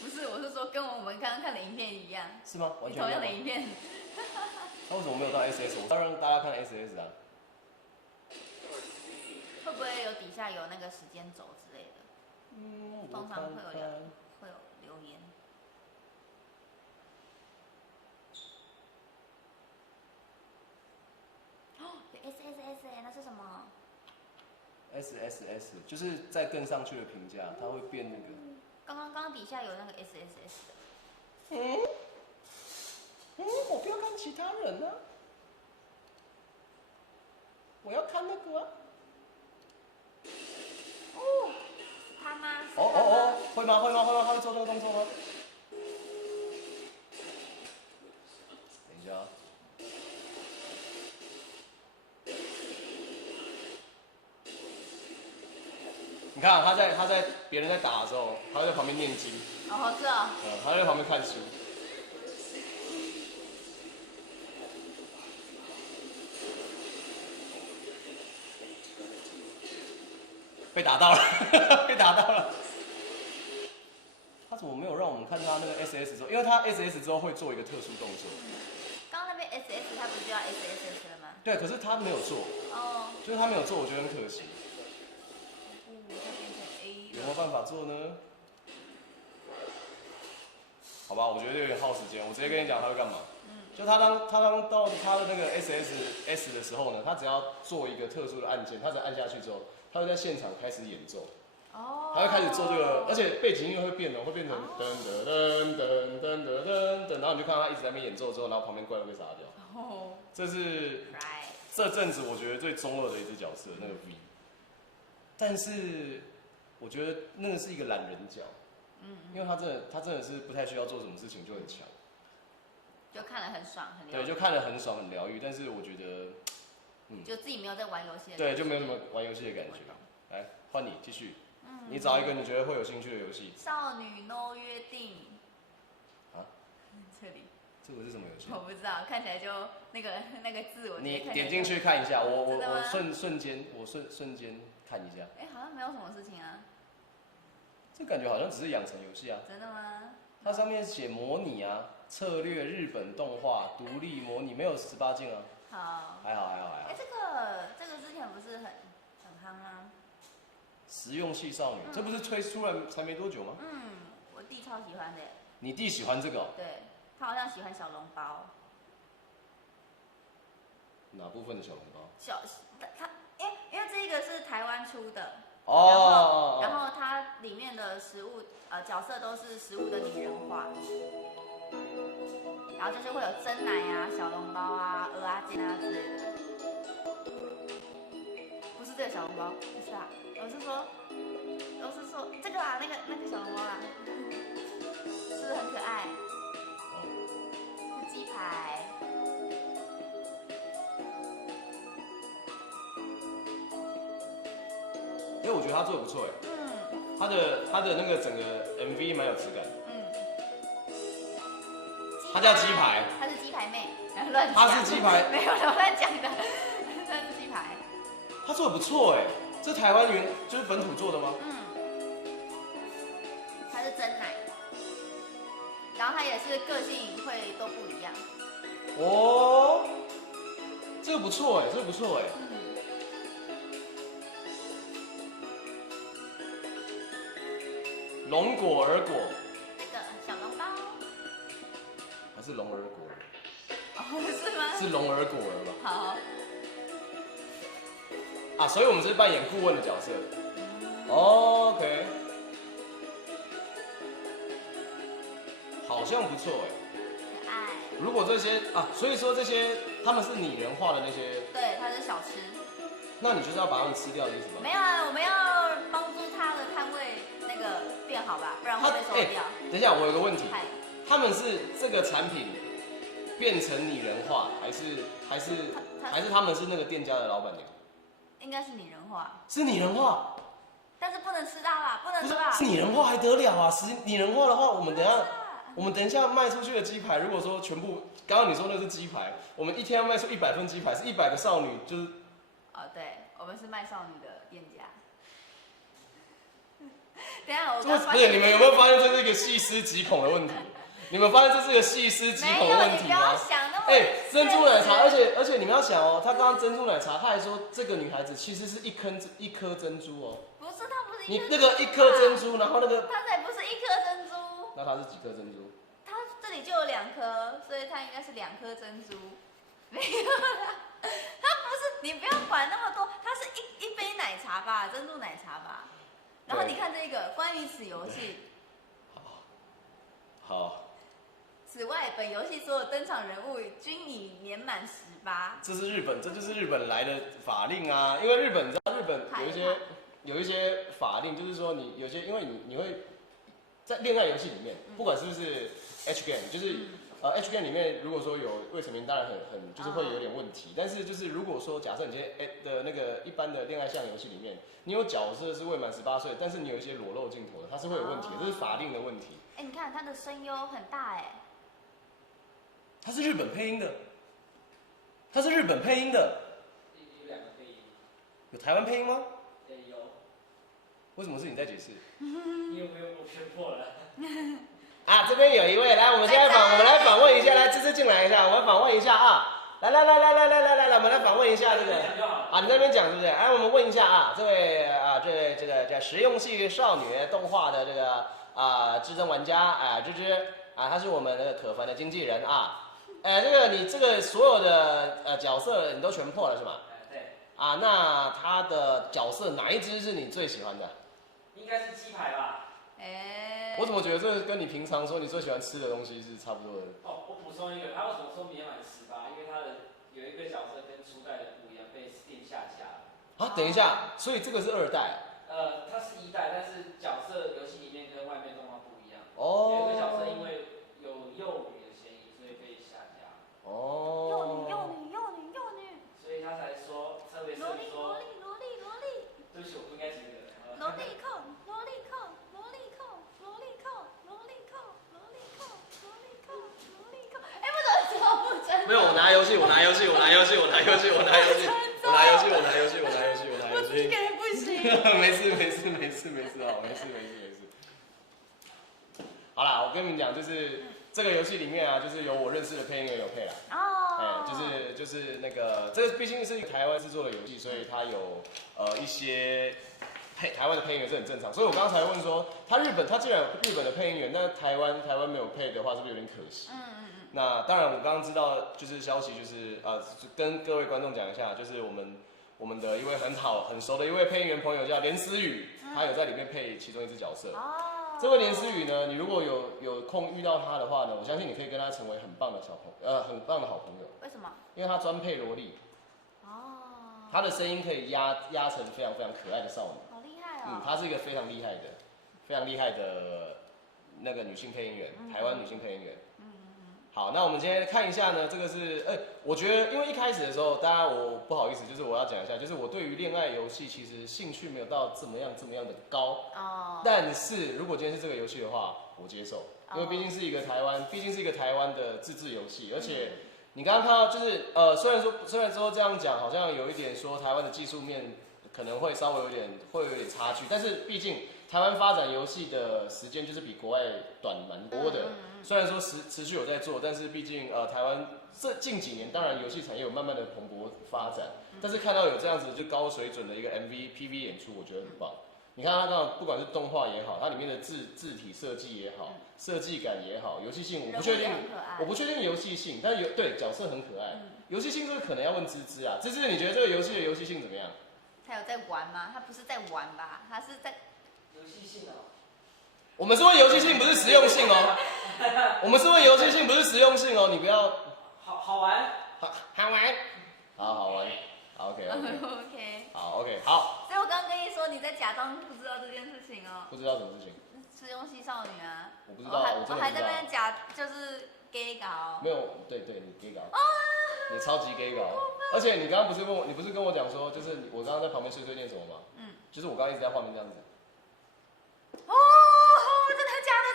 不是，我是说跟我们刚刚看的影片一样。是吗？完全同样的影片。他为什么没有到 SS？ 我要让大家看 SS 啊。会不会有底下有那个时间轴之类的？通常会有留言。SSS 那是什么 ？SSS 就是再更上去的评价，它会变那个。刚刚底下有那个 SSS 的。我不要看其他人啊，我要看那个啊。他吗？会吗？他会做这个动作吗？等一下啊。你看他在别人在打的时候，他会在旁边念经。哦，是哦。他在旁边看书。被打到了，被打到了。他怎么没有让我们看他那个 SS 之后？因为他 SS 之后会做一个特殊动作。刚刚那边 SS 他不是就要 SSS 了吗？对，可是他没有做。哦。就是他没有做，我觉得很可惜。它变成 A 有没有办法做呢？好吧，我觉得有点耗时间，我直接跟你讲他会干嘛。就他当到他的那个 SSS 的时候呢，他只要做一个特殊的按键，他只要按下去之后，他会在现场开始演奏。哦。他会开始做这个，而且背景音乐会变成噔噔噔噔噔噔噔，然后你就看到他一直在那边演奏之后，然后旁边怪都被杀掉。哦。这是这阵子我觉得最中二的一只角色，那个 V。但是我觉得那个是一个懒人角。因为他真的是不太需要做什么事情就很强，就看得很爽，很疗愈。对，就看得很爽很疗愈。但是我觉得，就自己没有在玩游戏的感觉。对，就没有什么玩游戏的感觉。来，换你继续。你找一个你觉得会有兴趣的游戏。少女 No 约定。啊？这里。这个是什么游戏？我不知道，看起来就那个字我。你点进去看一下，我瞬间看一下。好像没有什么事情啊。这感觉好像只是养成游戏啊。真的吗？它上面写模拟啊，策略日本动画独立模拟，没有18禁啊。好。还好。这个之前不是很夯吗？实用系少女，这不是推出来才没多久吗？我弟超喜欢的。你弟喜欢这个哦？对，他好像喜欢小笼包。哪部分的小笼包？他因为这个是台湾出的。然后它里面的食物角色都是食物的拟人化，然后就是会有蒸奶啊、小笼包啊、蚵仔煎啊之类的。不是这个小笼包，不是啊，我是说这个啊，那个小笼包啦，是不是很可爱？是鸡排。我觉得他做的不错哎。他的那个整个 MV 蛮有质感的。他叫鸡排。他是鸡排妹，乱讲。他是鸡排，没有乱讲的，他是鸡排。他做的不错哎，这台湾就是本土做的吗？他是真奶，然后他也是个性会都不一样。哦，这个不错哎，龙果儿果，这个小笼包，还是龙儿果？是吗？是龙儿果儿吧？好。所以我们是扮演顾问的角色。OK， 好像不错哎。如果这些所以说这些他们是拟人化的那些。对，它是小吃。那你就是要把它们吃掉的意思吗？没有啊，我们要帮助他的摊位那个变好吧，不然会被收掉。等一下，我有个问题，他们是这个产品变成拟人化，还是他们是那个店家的老板娘？应该是拟人化。是拟人化，但是不能吃到啦，不能吃吧？是拟人化还得了啊！拟人化的话，我们等一下卖出去的鸡排，如果说全部，刚刚你说那是鸡排，我们一天要卖出100份鸡排，是100个少女，就是。对，我们是卖少女的店家。等一下我不是，你们有没有发现这是一个细思极恐的问题？你们发现这是一个细思极恐的问题吗？没有，你不要想那么。珍珠奶茶，而且你们要想哦，他刚刚珍珠奶茶，他还说这个女孩子其实是一颗珍珠哦。不是，她不是你那个一颗珍珠，然后那个。她才不是1颗珍珠。那它是几颗珍珠？它这里就有2颗，所以它应该是2颗珍珠。没有啦，它不是，你不要管那么多，它是一杯奶茶吧，珍珠奶茶吧。然后你看这个，关于此游戏。好。此外，本游戏所有登场人物均已年满18。这就是日本来的法令啊，因为日本你知道，日本有一些法令，就是说你有些，因为你会在恋爱游戏里面，不管是不是 H game，就是 H game 里面如果说有未成年，当然就是会有点问题。但是就是如果说假设你今天的那个一般的恋爱向游戏里面，你有角色是未满18岁，但是你有一些裸露镜头的，它是会有问题的，这是法定的问题。你看他的声优很大他是日本配音的，他是日本配音的。有2个配音。有台湾配音吗？有。为什么是你在解释？因为我偏破了。啊，这边有一位，来，我们来访问一下，来，芝芝进来一下，我们访问一下啊，来，我们来访问一下这个，啊，你在那边讲是不是？来，我们问一下啊，这位啊，这个实用系少女动画的这个资深玩家啊，芝芝啊，她是我们那个可凡的经纪人啊，这个你这个所有的角色你都全破了是吗？对。啊，那她的角色哪一只是你最喜欢的？应该是鸡排吧。我怎么觉得这跟你平常说你最喜欢吃的东西是差不多的？哦，我补充一个，他为什么说免满18？因为他的有一个角色跟初代的不一样，被 Steam 下架了。啊，等一下，所以这个是2代？它是1代，但是角色游戏里面跟外面动画不一样。哦。有一个角色因为有幼女的嫌疑，所以被下架。哦。幼女。所以他才说，特别是说。萝莉。对不起，我不应该讲这个。萝莉控。没有，我拿游戏。我拿游戏。一个人不行。没事，好啦，我跟你们讲，就是这个游戏里面啊，就是有我认识的配音员有配啦。就是那个，这个毕竟是台湾制作的游戏，所以它有一些台湾的配音员是很正常。所以我刚才问说，他既然有日本的配音员，那台湾没有配的话，是不是有点可惜？那当然，我刚刚知道就是消息，就是跟各位观众讲一下，就是我们的一位很熟的一位配音员朋友叫连思雨，他有在里面配其中一只角色。这位连思雨呢，你如果有空遇到他的话呢，我相信你可以跟他成为很棒的很棒的好朋友。为什么？因为他专配萝莉。他的声音可以压成非常非常可爱的少女。好厉害哦！她是一个非常厉害的那个女性配音员，台湾女性配音员。好，那我们今天看一下呢，这个是，我觉得因为一开始的时候，当然我不好意思，就是我要讲一下，就是我对于恋爱游戏其实兴趣没有到这么样的高，但是如果今天是这个游戏的话，我接受，因为毕竟是一个台湾的自制游戏，而且你刚刚看到就是，虽然说这样讲好像有一点说台湾的技术面可能会稍微有点差距，但是毕竟台湾发展游戏的时间就是比国外短蛮多的。虽然说持续有在做，但是毕竟台湾这近几年当然游戏产业有慢慢的蓬勃发展，但是看到有这样子就高水准的一个 MV、PV 演出，我觉得很棒。你看它刚好不管是动画也好，它里面的字体设计也好，设计感也好，游戏性我不确定游戏性，但是对角色很可爱。游戏性这个可能要问芝芝啊，芝芝你觉得这个游戏的游戏性怎么样？他有在玩吗？他不是在玩吧？他是在游戏性哦。我们是问游戏性，不是实用性哦。我们是问游戏性，不是实用性哦。你不要。好玩。好玩。好玩。好 OK。好 OK 好。所以我刚刚跟你说，你在假装不知道这件事情哦。不知道什么事情？实用系少女啊。我不知道，我还在那边假就是gay搞。没有，对，你 gay 搞。你超级 gay 搞。而且你刚刚不是问我，你不是跟我讲说，就是我刚刚在旁边碎念什么吗？就是我刚刚一直在画面这样子。真的假的？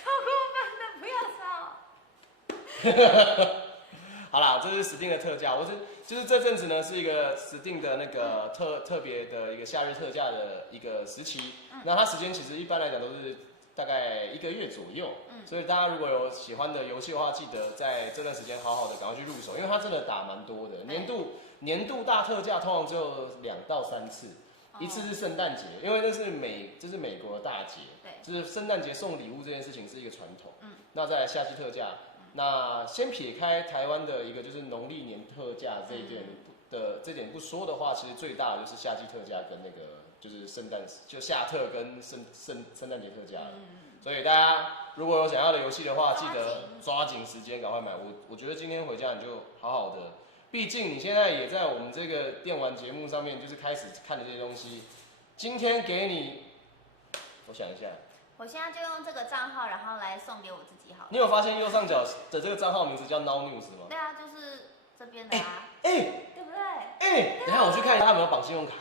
超过分的，不要吵。好啦，这是Steam的特价，就是这阵子呢是一个Steam的那个特别的一个夏日特价的一个时期。那它时间其实一般来讲都是大概1个月左右。所以大家如果有喜欢的游戏的话，记得在这段时间好好的赶快去入手，因为它真的打蛮多的。年度大特价通常只有2到3次。一次是圣诞节，因为这是美国的大节，就是圣诞节送礼物这件事情是一个传统。那再来夏季特价，那先撇开台湾的一个就是农历年特价这点不说的话，其实最大的就是夏季特价跟那个就是夏特跟圣诞节特价了。所以大家如果有想要的游戏的话，记得抓紧时间赶快买。我觉得今天回家你就好好的。毕竟你现在也在我们这个电玩节目上面，就是开始看的这些东西。今天给你，我想一下，我现在就用这个账号，然后来送给我自己好了。你有发现右上角的这个账号名字叫 Now News 吗？对啊，就是这边的啊。对不对？等一下我去看一下他有没有绑信用卡。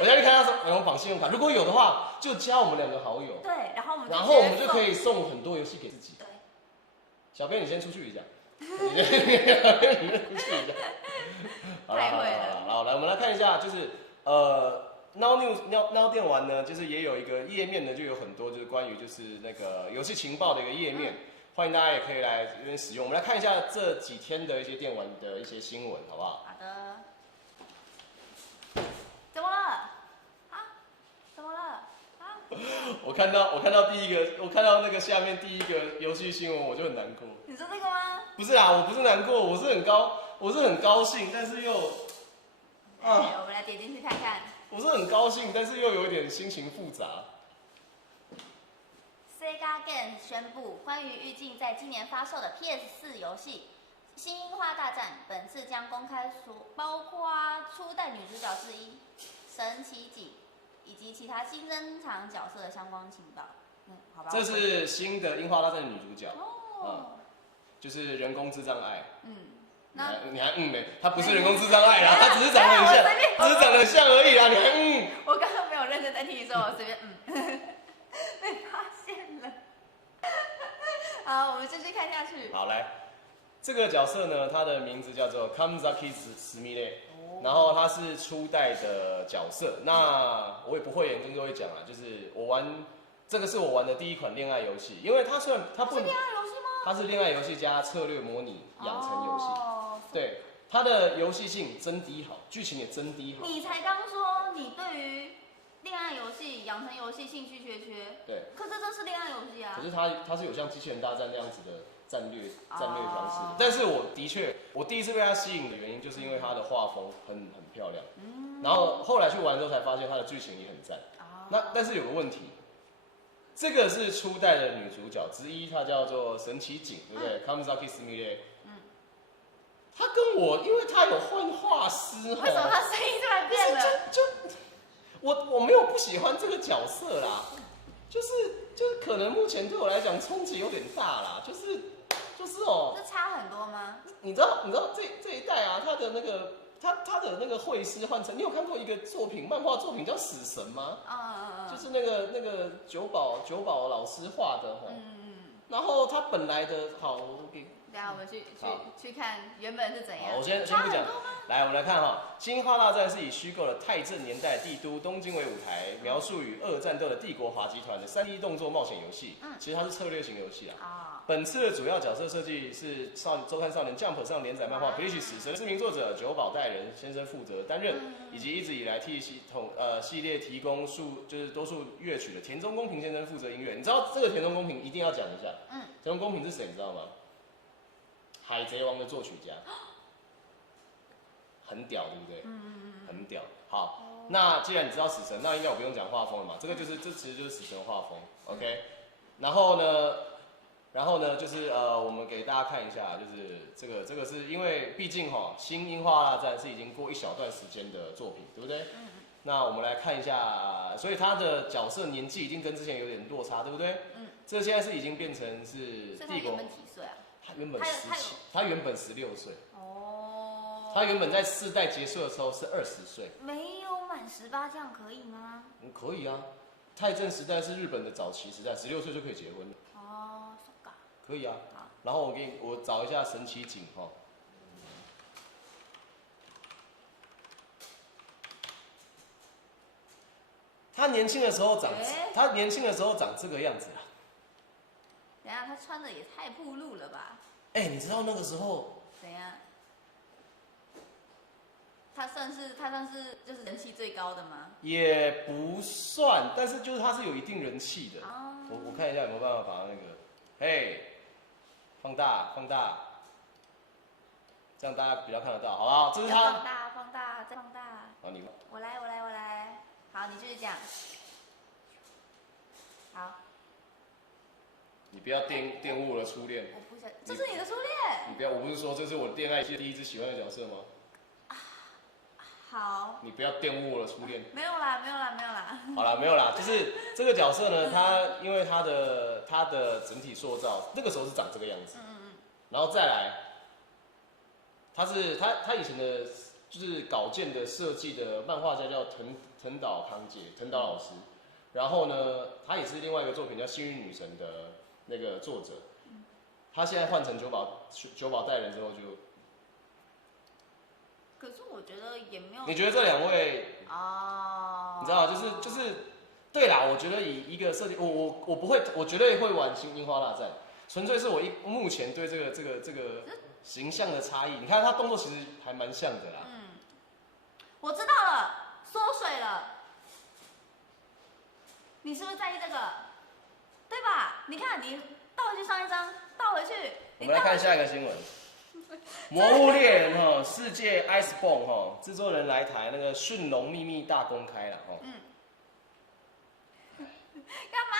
我先去看他有没有绑信用卡，如果有的话，就加我们2个好友。对，然后我们就可以送很多游戏给自己。对。小编，你先出去一下。太会了。好，来我们来看一下，就是Now News Now 电玩呢，就是也有一个页面呢，就有很多就是关于就是那个游戏情报的一个页面，欢迎大家也可以来这边使用。我们来看一下这几天的一些电玩的一些新闻，好不好？好的。怎么了？啊？怎么了？啊？我看到第一个，我看到那个下面第一个游戏新闻，我就很难过。你说这个吗？不是啊，我不是难过，我是很高兴，但是又我们来点进去看看。我是很高兴，但是又有一点心情复杂。Sega Game 宣布，关于预计在今年发售的 PS4 游戏《新樱花大战》，本次将公开包括初代女主角之一神崎景以及其他新增场角色的相关情报。好吧。这是新的樱花大战的女主角，就是人工智障爱。你还没？她不是人工智障爱啦，她只是长得很像，只是长得很像而已啦，你还我刚刚没有认真在听你说，我随便被发现了。好，我们继续看下去。好，来，这个角色呢，他的名字叫做 Kamzaki Sumire， 然后他是初代的角色。那我也不会跟各位讲啊，就是这个是我玩的第一款恋爱游戏，因为它虽然它不是恋爱游戏吗？它是恋爱游戏加策略模拟养成游戏，对，它的游戏性真低好，剧情也真低好。你才刚说你对于恋爱游戏、养成游戏兴趣缺，对，可是这是恋爱游戏啊。可是它是有像机器人大战那样子的战略方式，但是我第一次被它吸引的原因，就是因为它的画风很漂亮，然后后来去玩之后才发现它的剧情也很赞。但是有个问题。这个是初代的女主角之一，她叫做神崎景，对不对？Kamzaki Sumire。她跟我，因为她有换画师，为什么她声音突然变了？我没有不喜欢这个角色啦，就是可能目前对我来讲冲击有点大啦，就是这差很多吗？你知道这一代啊，他的那个绘师换成，你有看过一个漫画作品叫《死神》吗？就是那个久保老师画的然后他本来的等下我们去看原本是怎样。我先不讲，来我们来看哈，《新樱花大战》是以虚构的太正年代帝都东京为舞台，描述与恶战斗的帝国华集团的3D 动作冒险游戏。其实它是策略型游戏啊。本次的主要角色设计是周刊少年 Jump 上连载漫画《Bleach 死神》知名作者久保带人先生负责担任，以及一直以来替系列提供就是多数乐曲的田中公平先生负责音乐。你知道这个田中公平一定要讲一下，田中公平是谁？你知道吗？海贼王的作曲家，很屌，对不对？很屌。好，那既然你知道死神，那应该我不用讲画风了嘛？这其实就是死神画风 ，OK。然后呢，就是我们给大家看一下，就是这个是因为毕竟新樱花大战是已经过一小段时间的作品，对不对？那我们来看一下，所以他的角色年纪已经跟之前有点落差，对不对？这现在是已经变成是帝国。几岁啊？他原本17，他原本16岁。他原本在4代结束的时候是20岁。没有满18，这样可以吗？可以啊，太政时代是日本的早期时代，16岁就可以结婚了。可以啊。然后我找一下神崎景他年轻的时候长这个样子啊。等下他穿的也太暴露了吧？你知道那个时候怎样？他算是就是人气最高的吗？也不算，但是就是他是有一定人气的。我看一下有没有办法把那个，放大，这样大家比较看得到，好不好？这是他。放大，再放大。好，你。我来。好，你继续讲。好。你不要玷污我的初恋。我不想，这是你的初恋。你不要，我不是说这是我恋爱系第一支喜欢的角色吗？好，你不要玷污我的初恋。没有啦，没有啦，没有啦。好啦，没有啦，就是这个角色呢，他因为他的整体塑造，那个时候是长这个样子，然后再来，他以前的就是稿件的设计的漫画家叫藤岛康介，藤岛老师，然后呢，他也是另外一个作品叫《幸运女神》的那个作者，他现在换成九保代人之后就。可是我觉得也没有。你觉得这两位哦，你知道就是，对啦，我觉得以一个设计，我不会，我绝对会玩《樱花大战》，纯粹是我目前对这个形象的差异。你看他动作其实还蛮像的啦。我知道了，缩水了。你是不是在意这个？对吧？你看，你倒回去上一张，倒回去。我们来看下一个新闻。魔物猎人哈，世界 Iceborne 哈，制作人来台，那个驯龙秘密大公开了哈。干嘛？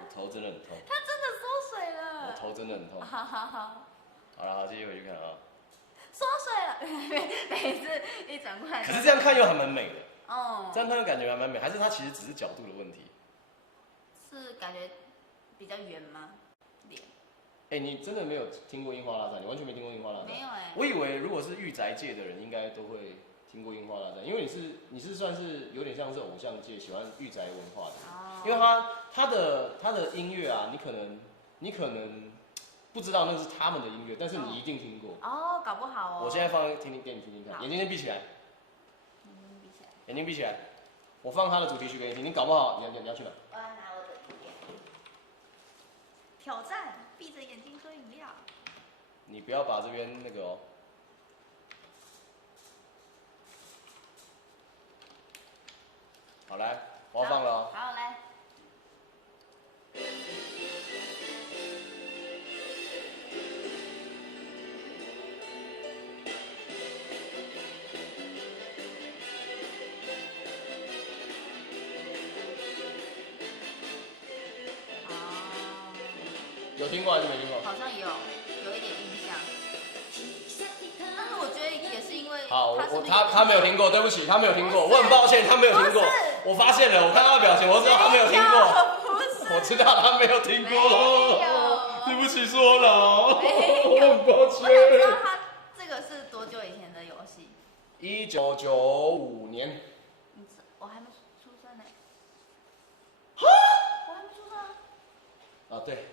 我头真的很痛。他真的缩水了。我头真的很痛。好。好了，继续回去看啊。缩水了，每次一转过来。可是这样看又还蛮美的。哦。这样看又感觉还蛮美，还是它其实只是角度的问题？是感觉比较圆吗？脸。你真的没有听过《樱花大战》？你完全没听过《樱花大战》？没有我以为如果是御宅界的人，应该都会听过《樱花大战》，因为你是算是有点像是偶像界喜欢御宅文化的。哦。因为他的音乐啊，你可能不知道那是他们的音乐，但是你一定听过。哦，搞不好哦。我现在放给你听听看，眼睛先闭起来。眼睛闭起来。我放他的主题曲给你听，你搞不好你要去哪？我要拿我的饮料。挑战，闭着眼睛喝饮料。你不要把这边那个哦。好，来，我要放了哦。好，来。有听过还是没听过？好像有一点印象。但是我觉得也是因为好，他没有听过，对不起，他没有听过，我很抱歉，他没有听过。我发现了，我看他的表情，我知道他没有听过。我知道他没有听过。对不起，说了，我很抱歉。我想知道他这个是多久以前的游戏？1995年。我还没出生呢。哈？我还没出生啊。啊，对，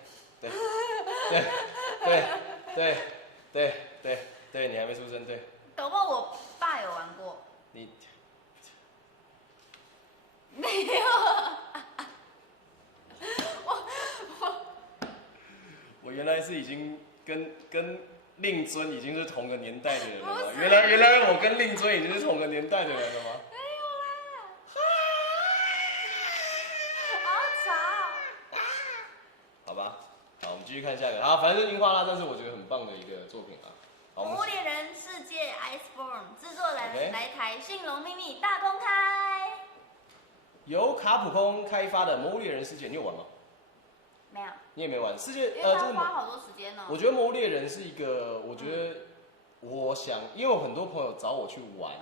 你还没出生，对。搞不好我爸有玩过。你没有。我原来是已经跟令尊已经是同个年代的人了吗？原来我跟令尊已经是同个年代的人了吗？没有啦。好吵。好吧，好，我们继续看下一个。反正《樱花大战》是我觉得很棒的一个作品啊。《魔物猎人世界 Iceborne》制作人来台，驯龙秘密大公开。由卡普空开发的《魔物猎人世界》，你有玩吗？没有。你也没玩？世界因为他花好多时间呢。我觉得《魔物猎人》是一个，我觉得我想，因为有很多朋友找我去玩，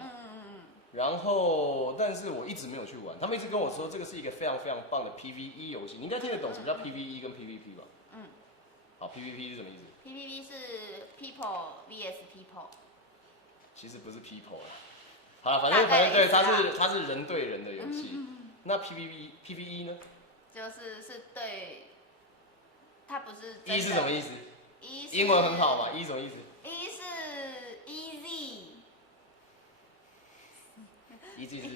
然后但是我一直没有去玩。他们一直跟我说，这个是一个非常非常棒的 PVE 游戏。你应该听得懂什么叫 PVE 跟 PVP 吧？好 ，PVP 是什么意思 ？PVP 是 People vs People。其实不是 People 啦。好了，反正对，它是人对人的游戏。那 PVE 呢？是对，它不是。E 是什么意思？英文很好嘛。E 什么意思？E 是 easy。easy 是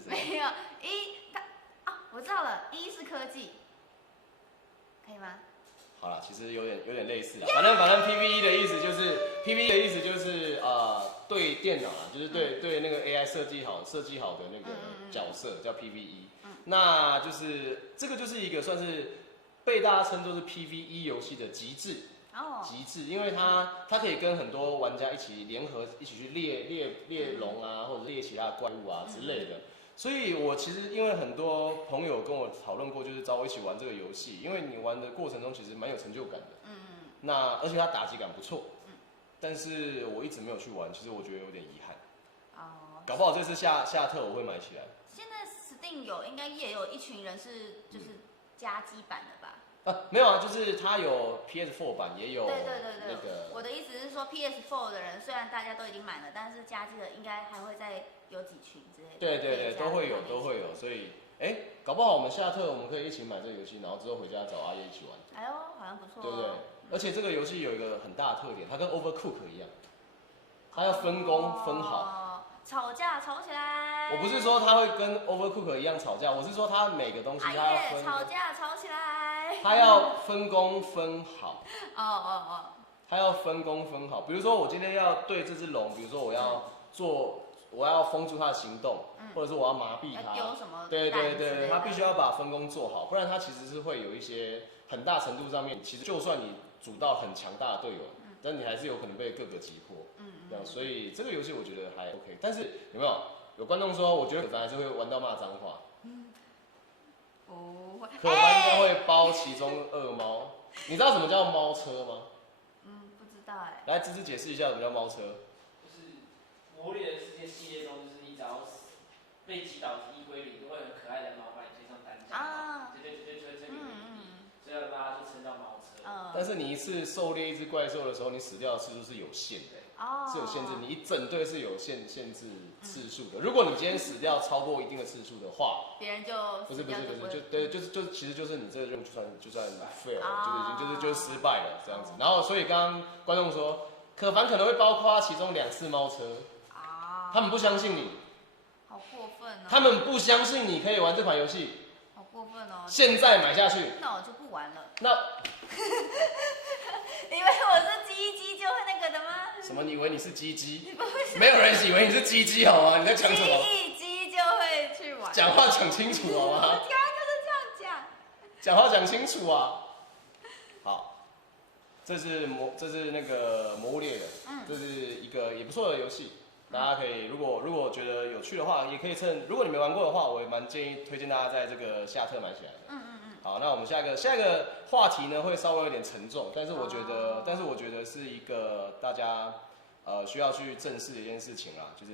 什么？没有 E 我知道了 ，E 是科技，可以吗？好啦，其实有点类似啦。反正 PVE 的意思就是对电脑啦，就是对那个 AI 设计好的那个角色叫 PVE。那就是这个就是一个算是被大家称作是 PVE 游戏的极致。极致，因为它可以跟很多玩家一起联合，一起去猎龙啊，或者猎其他的怪物啊之类的。所以我其实因为很多朋友跟我讨论过，就是找我一起玩这个游戏，因为你玩的过程中其实蛮有成就感的。那而且它打击感不错。但是我一直没有去玩，其实我觉得有点遗憾。搞不好这次夏特我会买起来。现在 Steam 应该也有一群人是就是加基版的吧？没有啊，就是它有 PS4 版，也有对那个。我的意思是说 PS4 的人虽然大家都已经买了，但是加基的应该还会再有几群之类的。对，都会有，所以搞不好我们夏特我们可以一起买这个游戏，然后之后回家找阿叶一起玩。哎呦，好像不错、哦。对不对？而且这个游戏有一个很大的特点，它跟 Overcook 一样，它要分工分好。吵架吵起来。我不是说它会跟 Overcook 一样吵架，我是说它每个东西它要分。吵架吵起来。它要分工分好。哦。它要分工分好，比如说我今天要对这只龙，比如说我要封住它的行动，或者是我要麻痹它。丢什么？对，它必须要把分工做好，不然它其实是会有一些很大程度上面，其实就算你组到很强大的队友，但你还是有可能被各个击破。这样，所以这个游戏我觉得还 OK。但是有观众说，我觉得可凡还是会玩到骂脏话。不会。可凡应该会包其中2猫。你知道什么叫猫车吗？不知道哎。来，芝芝解释一下什么叫猫车。就是魔猎人世界系列中，就是你只要被击倒1归0，就会有很可爱的猫把你推上担架，对，就会推给你，所以要把它就称叫猫车。但是你一次狩猎一只怪兽的时候，你死掉的次数是有限的。是有限制，你一整队是有限制次数的。如果你今天死掉超过一定的次数的话，别人就不是，其实就是你这个任务就算 fail 了，就是失败了这样子。然后所以刚刚观众说，可凡可能会包括其中2次猫车，他们不相信你，好过分哦，他们不相信你可以玩这款游戏，好过分哦，现在买下去，那我就不玩了。那以为我是鸡就会那个的吗？什么？你以为你是鸡？没有人以为你是鸡好吗？你在讲什么？鸡就会去玩。讲话讲清楚好吗？我刚刚就是这样讲。讲话讲清楚啊！好，这是那个魔物猎人，这是一个也不错的游戏，大家可以如果觉得有趣的话，也可以趁如果你没玩过的话，我也蛮建议推荐大家在这个夏特买起来的。好，那我们下一个话题呢会稍微有点沉重，但是我觉得是一个大家需要去正视的一件事情啦，就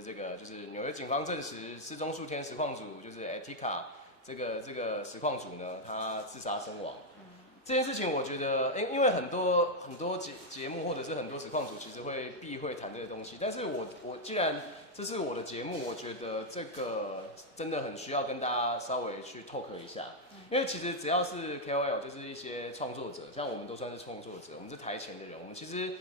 是纽约警方证实失踪数天实况组就是 Etika 这个实况组呢，他自杀身亡。这件事情我觉得，因为很多节目或者是很多实况组其实会避讳谈这个东西，但是我既然这是我的节目，我觉得这个真的很需要跟大家稍微去透壳一下。因为其实只要是 KOL， 就是一些创作者，像我们都算是创作者，我们是台前的人，我们其实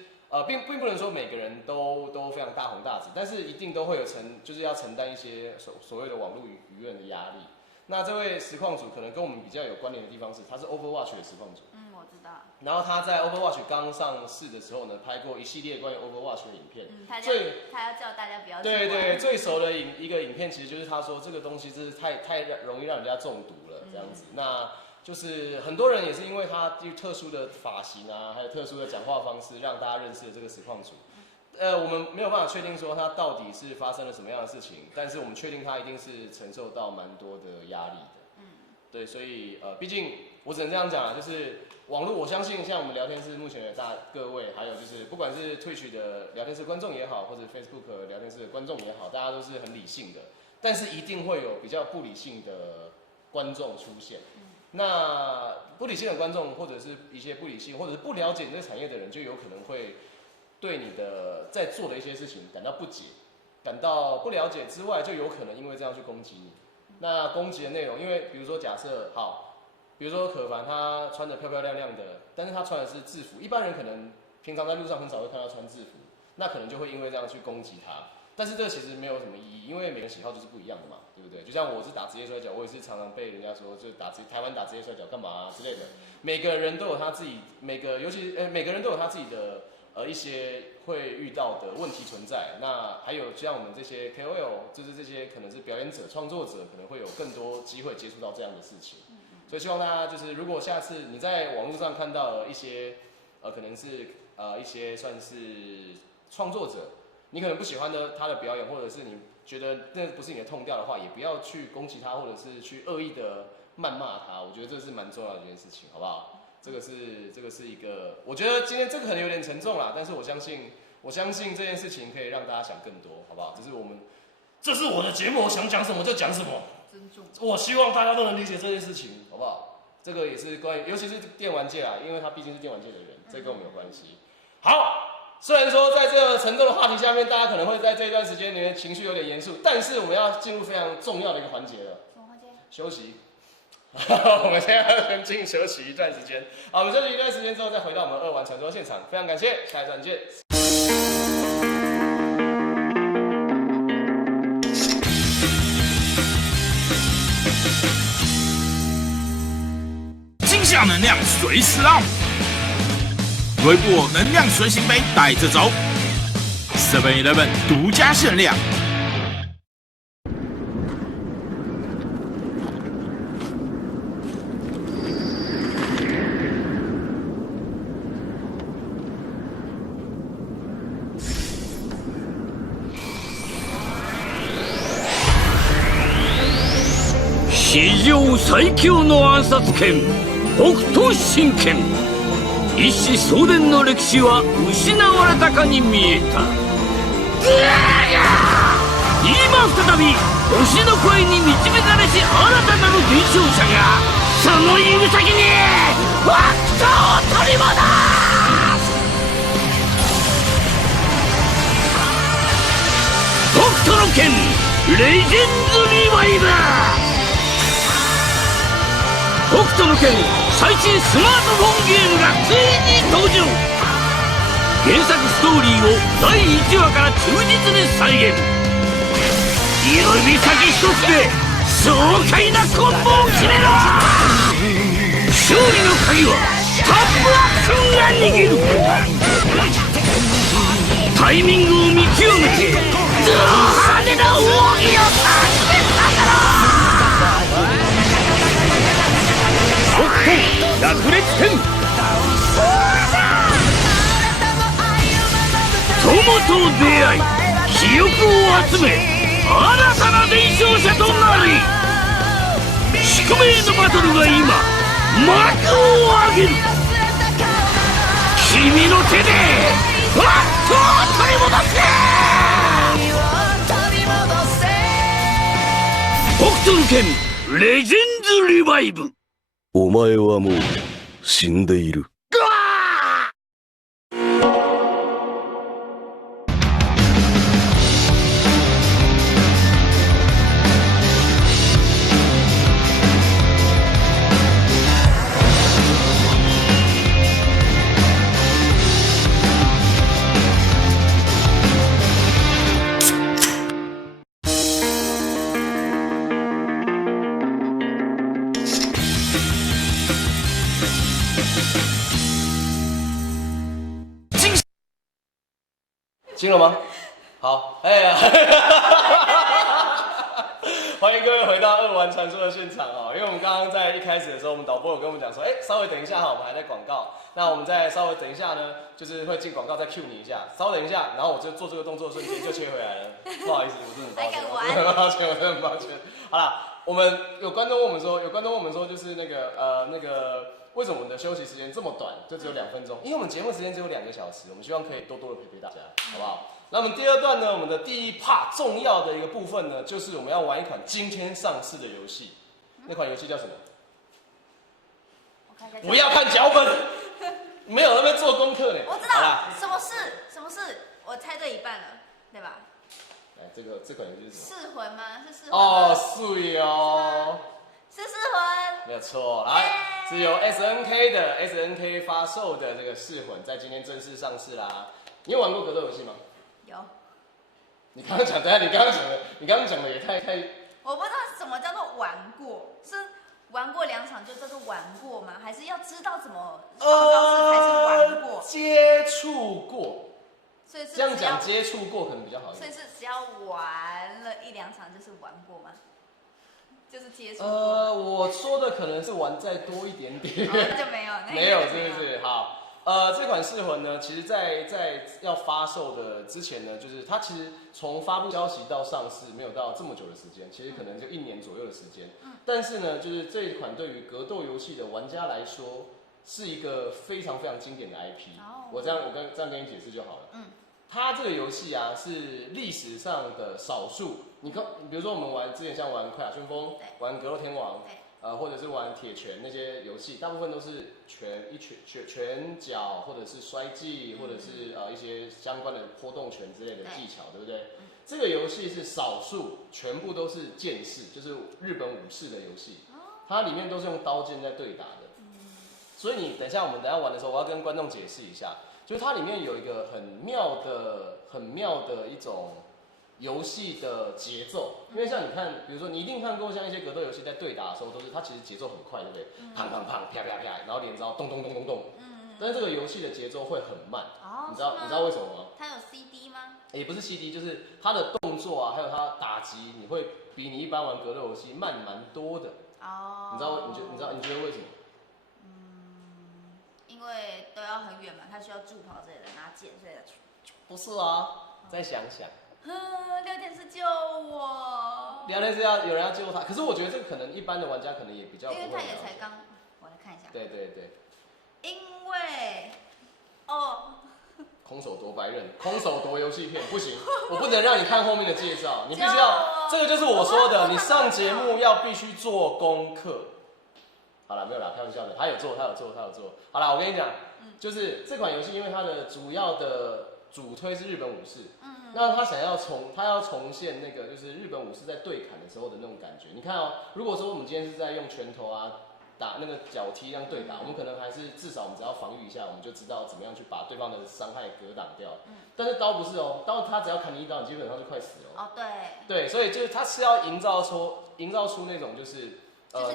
并不能说每个人都非常大红大紫，但是一定都会有就是要承担一些所谓的网络舆论的压力。那这位实况组可能跟我们比较有关联的地方是，他是 Overwatch 的实况组。我知道。然后他在 Overwatch 刚上市的时候呢，拍过一系列关于 Overwatch 的影片。他要叫大家不要。对，最熟的一个影片其实就是他说这个东西真是太容易让人家中毒了这样子。那就是很多人也是因为他特殊的发型啊，还有特殊的讲话方式，让大家认识了这个实况组。我们没有办法确定说他到底是发生了什么样的事情，但是我们确定他一定是承受到蛮多的压力的。对，所以毕竟我只能这样讲啊，就是网络，我相信像我们聊天室目前的各位，还有就是不管是 Twitch 的聊天室观众也好，或者 Facebook 聊天室的观众也好，大家都是很理性的，但是一定会有比较不理性的观众出现。那不理性的观众，或者是一些不理性，或者是不了解你这个产业的人，就有可能会对你的在做的一些事情感到不解，感到不了解之外，就有可能因为这样去攻击你。那攻击的内容，因为比如说假设比如说可凡他穿得漂漂亮亮的，但是他穿的是制服，一般人可能平常在路上很少会看到穿制服，那可能就会因为这样去攻击他。但是这其实没有什么意义，因为每个人喜好就是不一样的嘛，对不对？就像我是打职业摔跤，我也是常常被人家说就台湾打职业摔跤干嘛之类的。每个人都有他自己每个人都有他自己的一些会遇到的问题存在。那还有像我们这些 KOL， 就是这些可能是表演者、创作者，可能会有更多机会接触到这样的事情。所以希望大家就是如果下次你在网络上看到一些可能是一些算是创作者。你可能不喜欢他的表演，或者是你觉得那不是你的痛调的话，也不要去攻击他，或者是去恶意的谩骂他。我觉得这是蛮重要的一件事情，好不好？这个是一个，我觉得今天这个可能有点沉重啦，但是我相信这件事情可以让大家想更多，好不好？这是我们这是我的节目，我想讲什么就讲什么。尊重。我希望大家都能理解这件事情，好不好？这个也是关于，尤其是电玩界啊，因为他毕竟是电玩界的人，这跟我们有关系。好，虽然说在这个沉重的话题下面，大家可能会在这一段时间里面情绪有点严肃，但是我们要进入非常重要的一个环节了。什么环节？休息。我们现在要先进休息一段时间。好，我们休息一段时间之后，再回到我们2玩传说现场。非常感谢，下一段见。惊吓能量随时 on， 微波能量随行杯带着走。7-Eleven 独家限量。史上最強の暗殺剣北斗神拳。一子相伝の歴史は失われたかに見えた。今再び推しの声に導かれし新たなる伝承者がその指先に北斗を取り戻す。北斗の拳レジェンズリバイブ。北斗の拳最新スマートフォンゲームがついに登場。原作ストーリーを第1話から忠実に再現。指先一つで爽快なコンボを決めろ。勝利の鍵はタップアクションが握る。タイミングを見極めてド派手な奥義を出してただろう。北斗百裂拳。友と出会い記憶を集め新たな伝承者となり、宿命のバトルが今幕を上げる。君の手でファットを取り戻せ。北斗の拳レジェンズリバイブ。お前はもう死んでいる。进了吗？好，哎呀，欢迎各位回到2玩传说的现场哦。因为我们刚刚在一开始的时候，我们导播有跟我们讲说，稍微等一下哈，我们还在广告。那我们再稍微等一下呢，就是会进广告再 cue 你一下，稍微等一下，然后我就做这个动作的瞬间就切回来了。不好意思，我真的很抱歉，我真的很抱歉。好啦，我们有观众问我们说，就是那个。为什么我们的休息时间这么短，就只有2分钟？因为我们节目时间只有2个小时，我们希望可以多多的陪大家，好不好？那我们第2段呢，我们的第一 part 重要的一个部分呢，就是我们要玩一款今天上市的游戏。那款游戏叫什么？不要看脚本，没有那边做功课呢。我知道，什么事？我猜对一半了，对吧？来，这款游戏是什么？噬魂吗？是噬魂？哦，是哦。是噬魂，没有错。来，是由 SNK 发售的这个噬魂，在今天正式上市啦。你有玩过格斗游戏吗？有。你刚刚讲，等下你刚刚讲的也太……我不知道什么叫做玩过，是玩过2场就叫做玩过吗？还是要知道怎么创造式才是玩过？接触过。所以是这样讲接触过可能比较好一点。所以是只要玩了1-2场就是玩过吗？就是接触。我说的可能是玩再多一点点。那就没有，没有，是不是？好，这款噬魂呢，其实在要发售的之前呢，就是它其实从发布消息到上市没有到这么久的时间，其实可能就1年左右的时间。但是呢，就是这一款对于格斗游戏的玩家来说，是一个非常非常经典的 IP。我这样跟你解释就好了。它这个游戏啊，是历史上的少数比如说我们之前像玩快打旋风，玩格斗天王，或者是玩铁拳那些游戏，大部分都是拳脚或者是摔技，或者是一些相关的波动拳之类的技巧，对不对？这个游戏是少数全部都是剑士，就是日本武士的游戏，它里面都是用刀剑在对打的。所以你等一下玩的时候，我要跟观众解释一下，就是它里面有一个很妙的一种游戏的节奏，因为像你看，比如说你一定看过像一些格斗游戏在对打的时候，它其实节奏很快，对不对？砰砰砰，啪啪啪，然后连招咚咚咚咚咚。但是这个游戏的节奏会很慢，你知道为什么吗？它有 CD 吗？也不是 CD， 就是它的动作啊，还有它打击，你会比你一般玩格斗游戏慢蛮多的。你觉得为什么？因为都要很远嘛，它需要助跑之类的，拿剑，所以不是啊，再想想。聊天室救我！聊天室有人要救他，可是我觉得这个可能一般的玩家可能也比较不会。因为他也才刚，我来看一下。对。因为空手夺白刃，空手夺游戏片不行，我不能让你看后面的介绍，你必须要，这个就是我说的，你上节目要必须做功课。好了，没有啦，开玩笑的，他有做。好了，我跟你讲，就是这款游戏，因为它的主要的主推是日本武士，那他要重现那个就是日本武士在对砍的时候的那种感觉。你看哦，如果说我们今天是在用拳头啊打那个脚踢这样对打，我们可能还是至少我们只要防御一下，我们就知道怎么样去把对方的伤害格挡掉。但是刀不是哦，刀他只要砍你一刀，你基本上就快死了。对，所以就是他是要营造出那种就是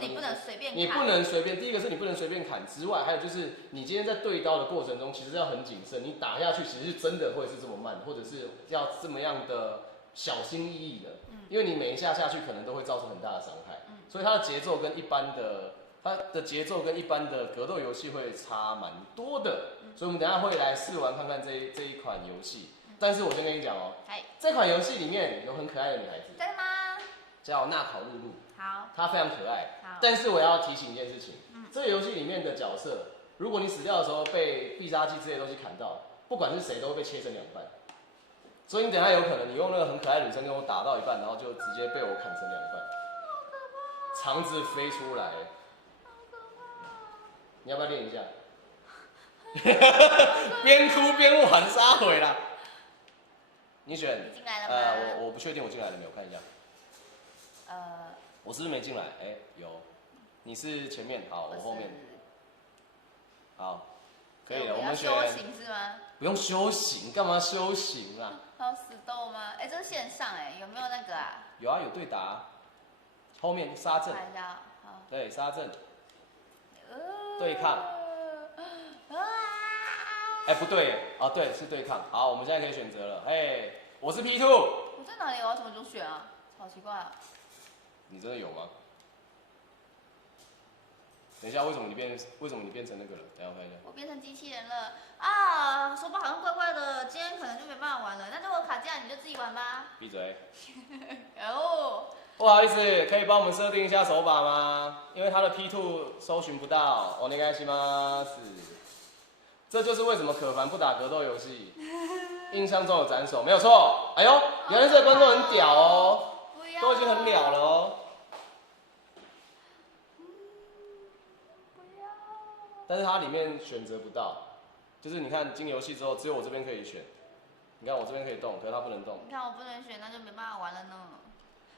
你不能随便砍，你不能随便。第一个是你不能随便砍之外，还有就是你今天在对刀的过程中，其实要很谨慎。你打下去其实是真的会是这么慢，或者是要这么样的小心翼翼的，因为你每一下下去可能都会造成很大的伤害。所以它的节奏跟一般的格斗游戏会差蛮多的。所以我们等一下会来试玩看看这一款游戏。但是我先跟你讲哦，这款游戏里面有很可爱的女孩子，真的吗？叫娜考露露。好，她非常可爱。但是我要提醒一件事情，这个游戏里面的角色，如果你死掉的时候被必杀技这些东西砍到，不管是谁都会被切成2半。所以你等一下有可能你用那个很可爱的女生跟我打到一半，然后就直接被我砍成2半，肠子飞出来。你要不要练一下？边哭边玩杀回啦。你选？你进来了吗？我不确定我进来了没有，我看一下。我是不是没进来？有。你是前面，好，我后面。好，可以了。我们选。修行是吗？不用修行，干嘛修行啊？还有死斗吗？这是线上有没有那个啊？有啊，有对打。后面杀阵。看一下，好。对，杀阵。对抗。不对，对，是对抗。好，我们现在可以选择了。我是 P2。我在哪里？我要怎么选啊？好奇怪啊！你真的有吗？等一下，为什么你变成那个了？等一下我看一下。我变成机器人了啊！手把好像怪怪的，今天可能就没办法玩了。那如果卡架，你就自己玩吧。闭嘴。不好意思，可以帮我们设定一下手把吗？因为他的 P2 搜寻不到。お願いします。这就是为什么可凡不打格斗游戏。印象中有斩首，没有错。哎呦，原来这个观众很屌哦。都已经很了了哦，但是它里面选择不到，就是你看进游戏之后，只有我这边可以选。你看我这边可以动，可是它不能动。你看我不能选，那就没办法玩了呢。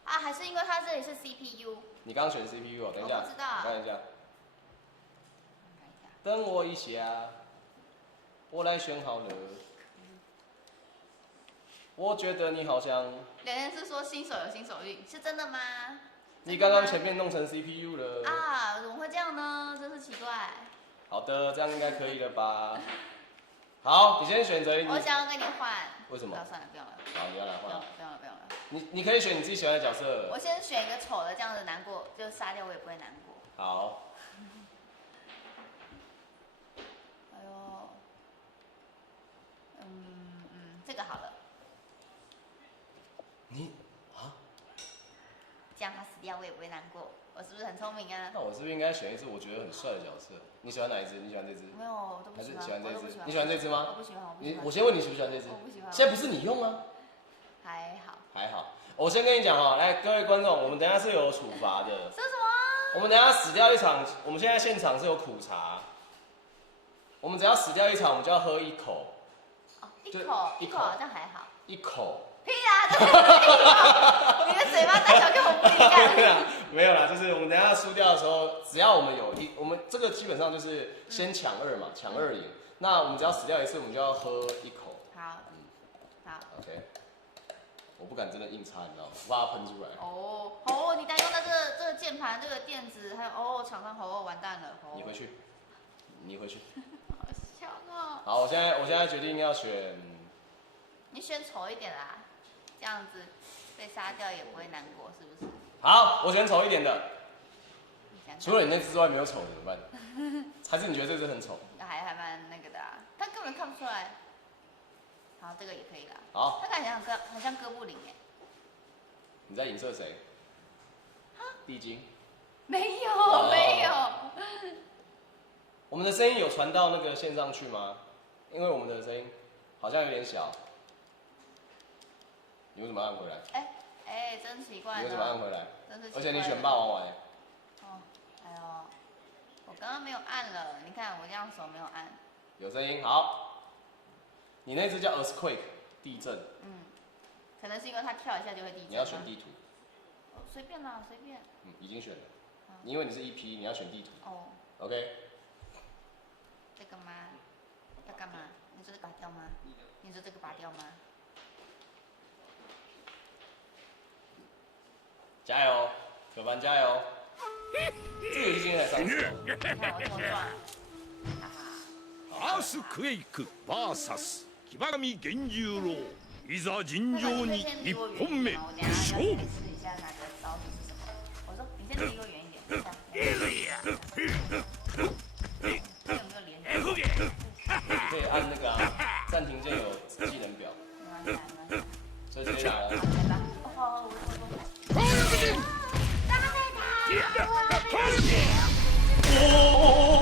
还是因为它这里是 CPU。你刚选 CPU 哦，等一下。我不知道。看一下。等我一下，我来选好了。我觉得你好像。聊天是说新手有新手运，是真的吗？你刚刚前面弄成 CPU 了。怎么会这样呢？真是奇怪。好的，这样应该可以了吧？好，你先选择。我想要跟你换。为什么？算了，不用了。好，你要来换。不用了。你可以选你自己喜欢的角色。我先选一个丑的，这样子难过，就杀掉我也不会难过。好。这个好了。这样他死掉我也不会难过，我是不是很聪明啊？那我是不是应该选一只我觉得很帅的角色？你喜欢哪一只？你喜欢这只？没有，我都不喜欢。还是喜欢这只？你喜欢这只吗？我不喜欢。我先问你喜不喜欢这只？我不喜欢。现在不是你用啊？还好。我先跟你讲哦，来各位观众，我们等一下是有处罚的。说什么？我们等一下死掉一场，我们现在现场是有苦茶。我们只要死掉一场，我们就要喝1口。哦，一口好像还好。1口。屁啦，这是你的嘴巴大小跟我不一样。没有啦，就是我们等一下输掉的时候，只要我们我们这个基本上就是先抢2嘛，抢2赢。那我们只要死掉一次，我们就要喝1口。好，好。OK。我不敢真的硬插，你知道吗？我怕它喷出来。哦，你担用的这个键盘、这个垫子，还有厂商完蛋了。你回去。好香哦。好，我现在决定要选。你选丑一点啦，这样子被杀掉也不会难过，是不是？好，我选丑一点的。除了你那只之外，没有丑的怎么办？还是你觉得这只很丑？还蛮那个的啊，他根本看不出来。好，这个也可以啦。好。他看起来很像哥布林哎。你在影射谁？地精？没有，没有。我们的声音有传到那个线上去吗？因为我们的声音好像有点小。你为什么按回来？哎，真奇怪。你为什么按回来？真是奇怪。而且你选霸王丸。哦，哎呦，我刚刚没有按了，你看我这样手没有按。有声音，好。你那只叫 earthquake 地震。可能是因为它跳一下就会地震。你要选地图。随便啦，随便。已经选了。因为你是EP，你要选地图。哦。OK。这个吗？要干嘛？你说这个拔掉吗？你说这个拔掉吗？加油，可凡加油！这个游戏今天才上市。你看我这么壮。アースクエイク VS 騎馬神源十郎いざ尋常に1本目勝負。我说你先离我远一点。可以按那个暂停键有技能表。所以谁来了？好，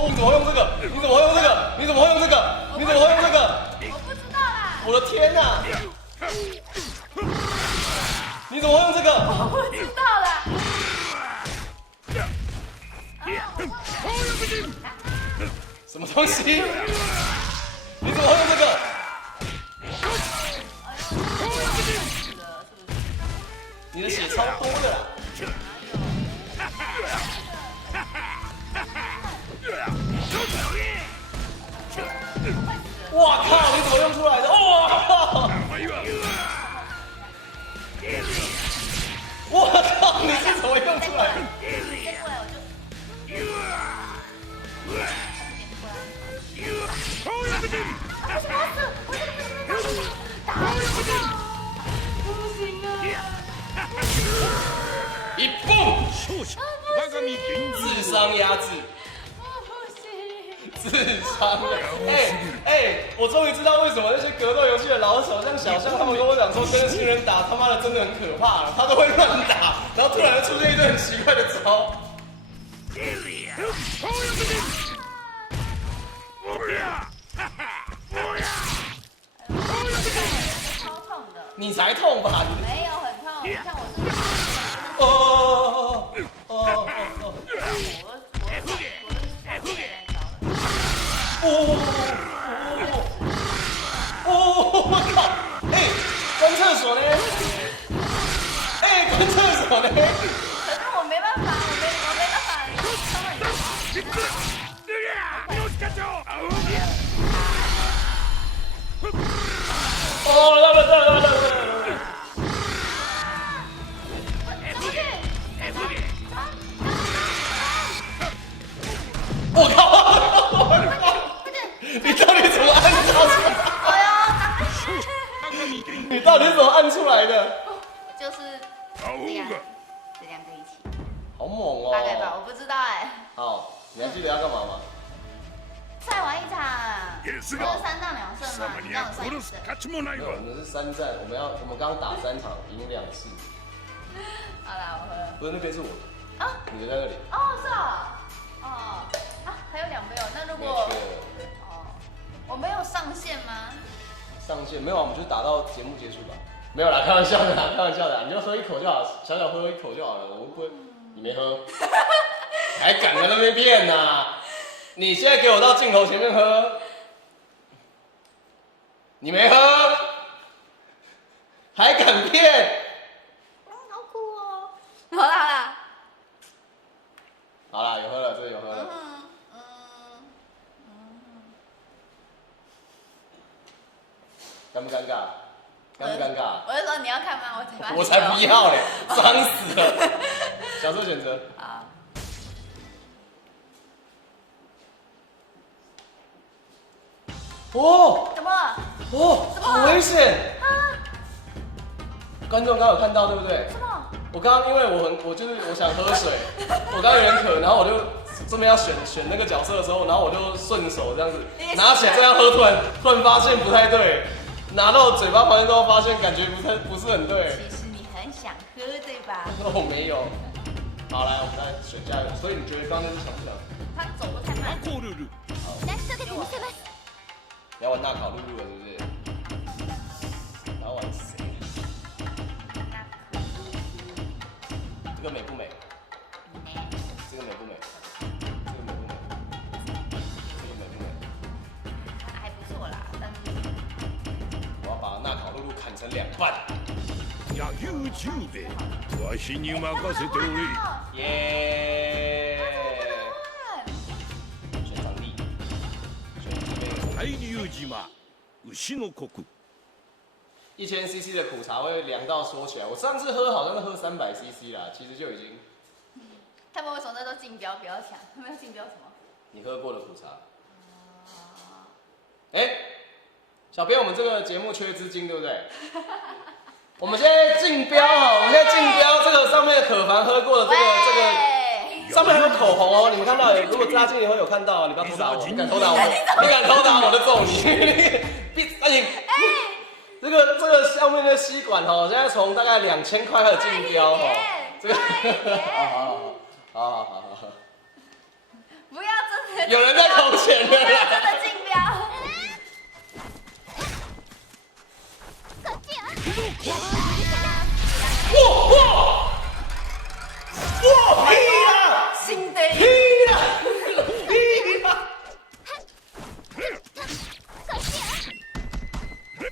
你怎么会用这个？你怎么会用这个？你怎么会用这个？你怎么会用这个？我不知道啦。我的天哪！你怎么会用这个？我不知道啦。什么东西？你怎么会用这个？你的血超多的啦！哇靠！你怎么用出来的？哇！我靠！你是怎么用出来的？再过来我就。一蹦！勝者騎馬神源十智商压制。智商我终于知道为什么那些格斗游戏的老手，像小象他们跟我讲说，跟新人打他妈的真的很可怕了，他都会乱打，然后突然出现一堆很奇怪的招。超痛的。你才痛吧？没有很痛，像我是。我靠！关厕所呢？关厕所呢？可是我没办法，我没办法。我靠！你到底怎么按出来？你到底是怎么按出来的？就是这样，这两个一起。好猛哦！大概吧，我不知道好，你还记得要干嘛吗？再玩一场，不是3战2胜吗？这样算1胜。没有，我们是3战，我们刚打3场，赢2次。好啦，我喝了。不是，那边是我的。啊？你的在那里。哦，是啊。还有2杯哦。那如果我没有上线吗？上线没有啊，我们就打到节目结束吧。没有啦，开玩笑的啦，开玩笑的啦，你就喝一口就好，小小喝一口就好了，我不会，你没喝，还敢在那边骗呐？你现在给我到镜头前面喝，你没喝，还敢骗？好苦哦。好啦，好啦，有喝了，这有喝了。尴不尴尬？尴不尴尬？我就说你要看吗？我嘴巴。我才不要嘞，脏死了。小时候选择。好。哦。怎么？哦，好危险！观众刚刚有看到对不对？什么？我刚刚因为我想喝水，我刚刚有点渴，然后我就这边要选那个角色的时候，然后我就顺手这样子拿起来这样喝，突然发现不太对，拿到嘴巴旁边之后发现感觉不是很对。其实你很想喝对吧？我没有。好，来我们再选下一个。所以你觉得刚刚那是强不强？他走得太慢。好。你要玩纳考露露了是不是？然后玩谁？这个美不美？这个美不美？这个美不美？这个美不美？还不错啦，但是我要把纳考露露砍成2半。野球10兵わしに任せておれ。耶！选场地，选这边。海流島牛の国。1000cc 的苦茶会凉到缩起来。我上次喝好像是喝300cc 啦，其实就已经。他们为什么那都竞标比较强？他们要竞标什么？你喝过的苦茶。小编，我们这个节目缺资金，对不对？我们现在竞标哈，我们现在竞标这个上面可凡喝过的这个，上面还有口红哦，你们看到？如果扎进以后有看到，你不要偷打我，你敢偷打我，你敢偷打我就揍你！这个上面的吸管哦，现在从大概2000块开始竞标哦，这个，好，不要真的，有人在投钱的啦，真的竞标。哇！屁啦！新的屁啦！屁啦！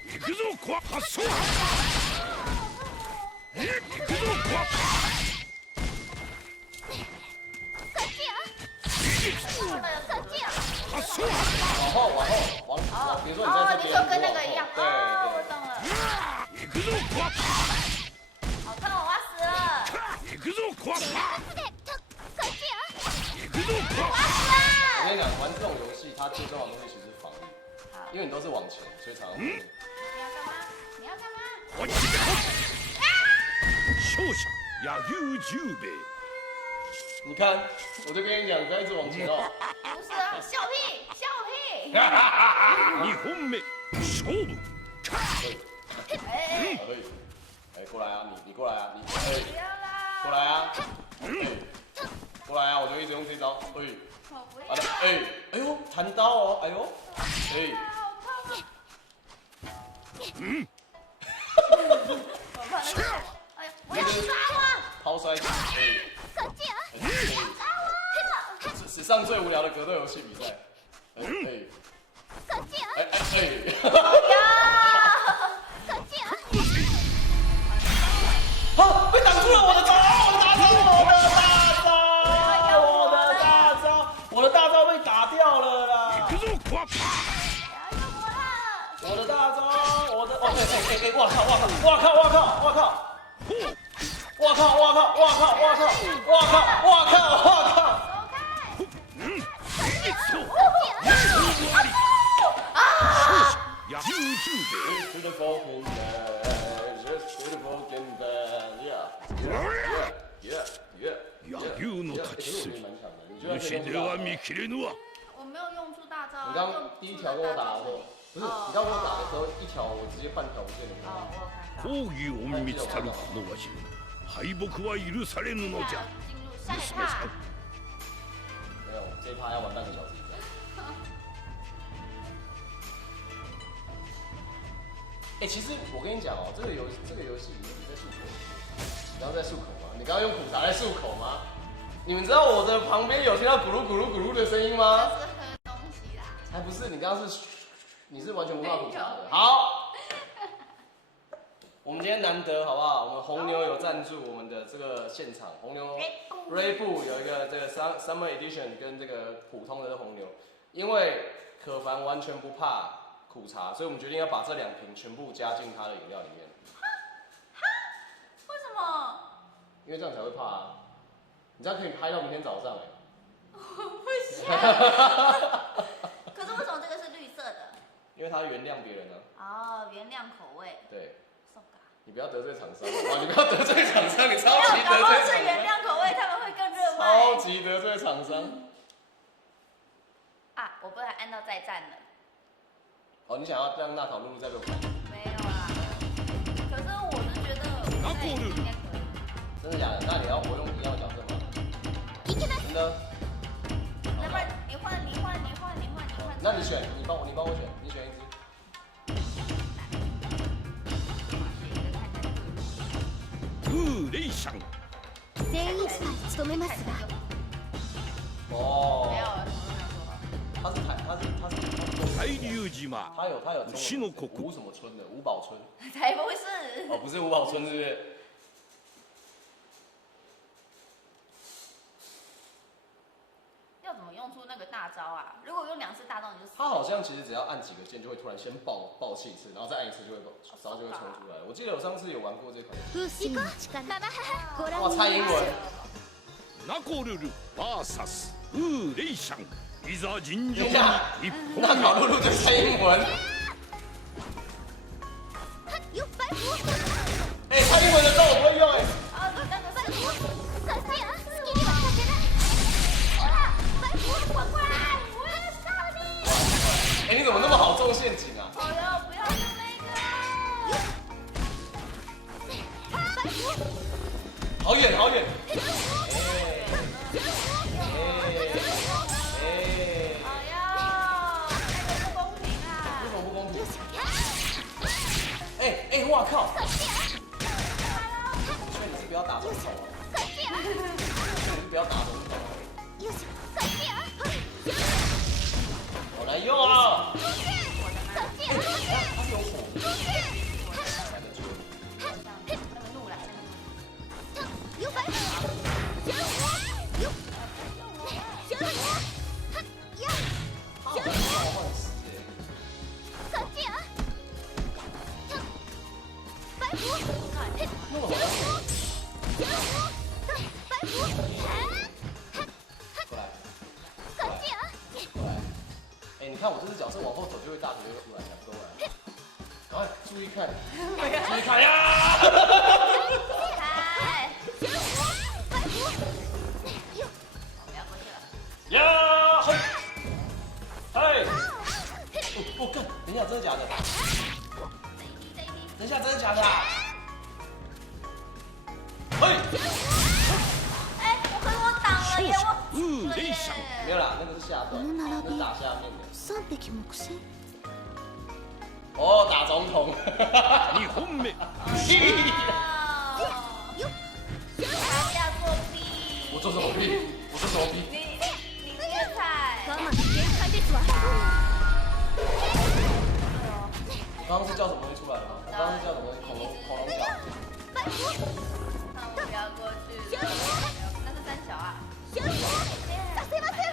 行くぞ発想。行くぞ発想。往后，比如说你在这边，你说跟那个一样，对，我懂了。行くぞ好痛，我要死了。行くぞ行くぞ我跟你讲，玩这种游戏，它最重要的东西其实是防御，因为你都是往前，所以常常会。你要干嘛？落ちてこ勝者野球10兵。你看，我就跟你讲，不要一直往前哦。不是啊，笑屁，笑屁。 2本目勝負。过来啊，你过来啊，你不要啦。过来啊，过来啊，我就一直用这招，我不要。哎呦，弹刀哦，哎呦，好痛啊！我怕那个，哎呀，不要抓我！抛摔技，史上最无聊的格斗游戏比赛，好，被挡住了我的招，我的大招被打掉了啦！我的大招，哇靠！野球の立ち筋虫では見切れぬわ。我没有用出大招。你刚第一条跟我打的时候，不是你刚跟我打的时候，一条我直接半条不见了。抗議隠密たるこのわしに敗北は許されぬのじゃ。娘さん。没有，这一趴要玩半个小时以上。其实我跟你讲哦，这个游戏你在漱口，你刚刚在漱口吗？你刚刚用苦茶在漱口吗？你们知道我的旁边有听到咕噜咕噜咕噜的声音吗？这是喝东西啦。还不是，你刚刚你是完全不怕苦茶的。好，我们今天难得好不好？我们红牛有赞助我们的这个现场，红牛锐步有一个这个 Summer Edition 跟这个普通的红牛，因为可凡完全不怕苦茶，所以我们决定要把这2瓶全部加进他的饮料里面。为什么？因为这样才会怕啊！你这样可以拍到明天早上我不想。可是为什么这个是绿色的？因为他原谅别人啊。哦，原谅口味。对。So ga。你不要得罪厂商，哇！你不要得罪厂商，你超级得罪搞不好厂商。是原谅口味，他们会更热卖。超级得罪厂商。啊，我不然按到再战了。哦，你想要让纳考露露再被我砍？没有啦。可是我是觉得我在应该可以。真的假的？那你要我用一样的角色吗？真的？要不然你换。那你选，你帮我选，你选一只。レイシャン精一杯務めますが哦。没有，什么都没有说。海流島他有牛の国吴什么村的？吴宝村。才不是。哦，不是吴宝村，是不是？要怎么用出那个大招啊？如果用2次大招，你就死。他好像其实只要按几个键，就会突然先爆气一次，然后再按一次就会招就会冲出来。我记得我上次有玩过这款。風神の力ご覧哇，に蔡英文。ナコルル VS レイシャンいざ尋常等一下，一那本考露露对蔡英文。よっぱい蔡英文的招我不会用啊，那个そっちや好きにはさせないほらバイク滚过来！我要杀你！你怎么那么好中陷阱啊？不要用那个！好远好远。哎呀，那个不公平啊！为什么不公平？哇靠！劝你是不要打总统啊！劝你是不要打总统啊！よしそっちや我来用啊！そっちや他是有火。那个怒来，よっぱいよっよっ他好像召唤师耶。そっちやバイク弄得好像バイク过来そっちや过来。你看我这只角色往后走就会大腿就会出来，都来。赶快注意看，注意看呀！嗨，バイク不要过去了。呀！嘿！我干！等一下，真的假的？等一下，真的假的啊？嘿！可是我挡了耶，我レイシャン没有啦，那个是下段，那是打下面的。 3匹目視哦，打总统。 2本目屁！不要作弊！我做什么屁？我做什么屁？你虐菜！我慢限界ですわ我刚刚是叫什么东西出来了吗？我刚刚是叫什么东西？恐龙角。那我不要过去。那是3小啊。させません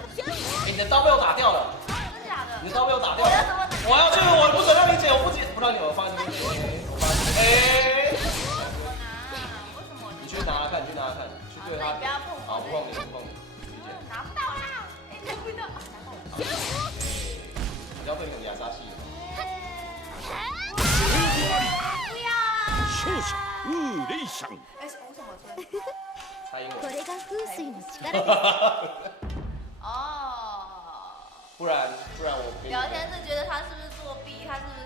你的刀被我打掉了。真的假的？你的刀被我打掉了。我要怎么打？我要去，我不准让你捡，我不捡，不让你，我放在这边。我放在这边。我拿？为什么我？你去拿来看，你去拿来看，去对他。那你不要碰我。好，不碰你，不碰你。理解。拿不到啦！拿不到。拿到了。你要被你亚莎系了。不要！勝者レイシャン哎，为什么我吹？蔡英文。これが風水の力です哦。不然我给你。聊天是觉得他是不是作弊？他是不是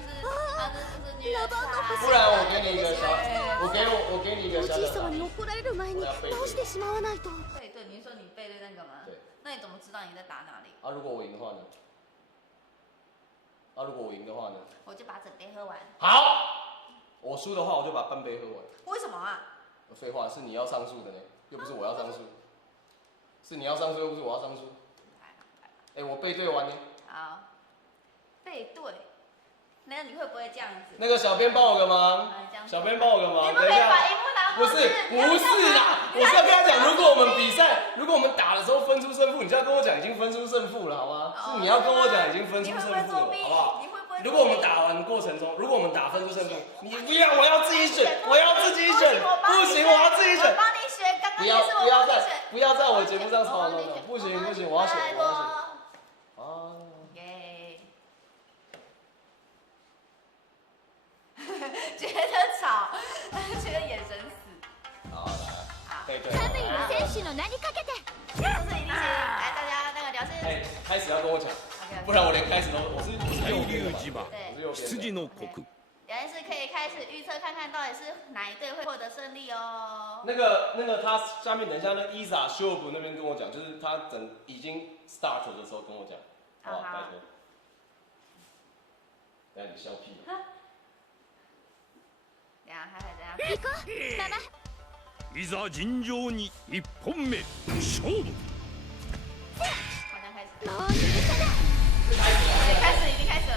虐菜？不然我给你一个小，我给你一个お小小的。じい様に怒られる前に直してしまわないと对对，你说你背对那个吗？对。那你怎么知道你在打哪里？啊，如果我赢的话呢？啊，如果我赢的话呢？我就把整杯喝完。好。我输的话，我就把半杯喝完。为什么啊？废话，是你要上诉的呢，又不是我要上诉。是你要上诉，又不是我要上诉。哎，我背对完呢。好，背对。那你会不会这样子？那个小编帮我个忙，小编帮我个忙。你不可以把荧幕拿过去。不是啦，我是要跟他讲，如果我们比赛，如果我们打的时候分出胜负，你就要跟我讲已经分出胜负了，好吗？是你要跟我讲已经分出胜负了，好不好？如果我们打完过程中，如果我们打分出胜负，你不要，我要自己选，我要自己选，不行，我要自己选。我帮你选，刚刚也是我帮你选。不要在我节目上吵，不行，我要选，我要选。啊。耶。觉得吵，觉得眼神死。好，来，对。寒い選手の名にかけて。这是一定先来大家那个聊天。哎，开始要跟我讲，不然我连开始都我是右边嘛，羊の国。聊天室可以开始预测看看到底是哪一队会获得胜利哦。那个他下面等一下那伊莎修补那边跟我讲，就是他已经 start 的时候跟我讲，好吧，拜托。等下你笑屁了。等下还怎样？行こう、ママ。いざ尋常に1本目勝負。好像开始。もう許さない。已经开始了。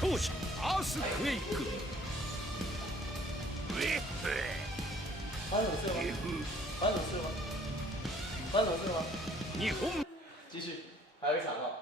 勝者アースクエイク。发生什么事吗？2本。继续，还有一场哦。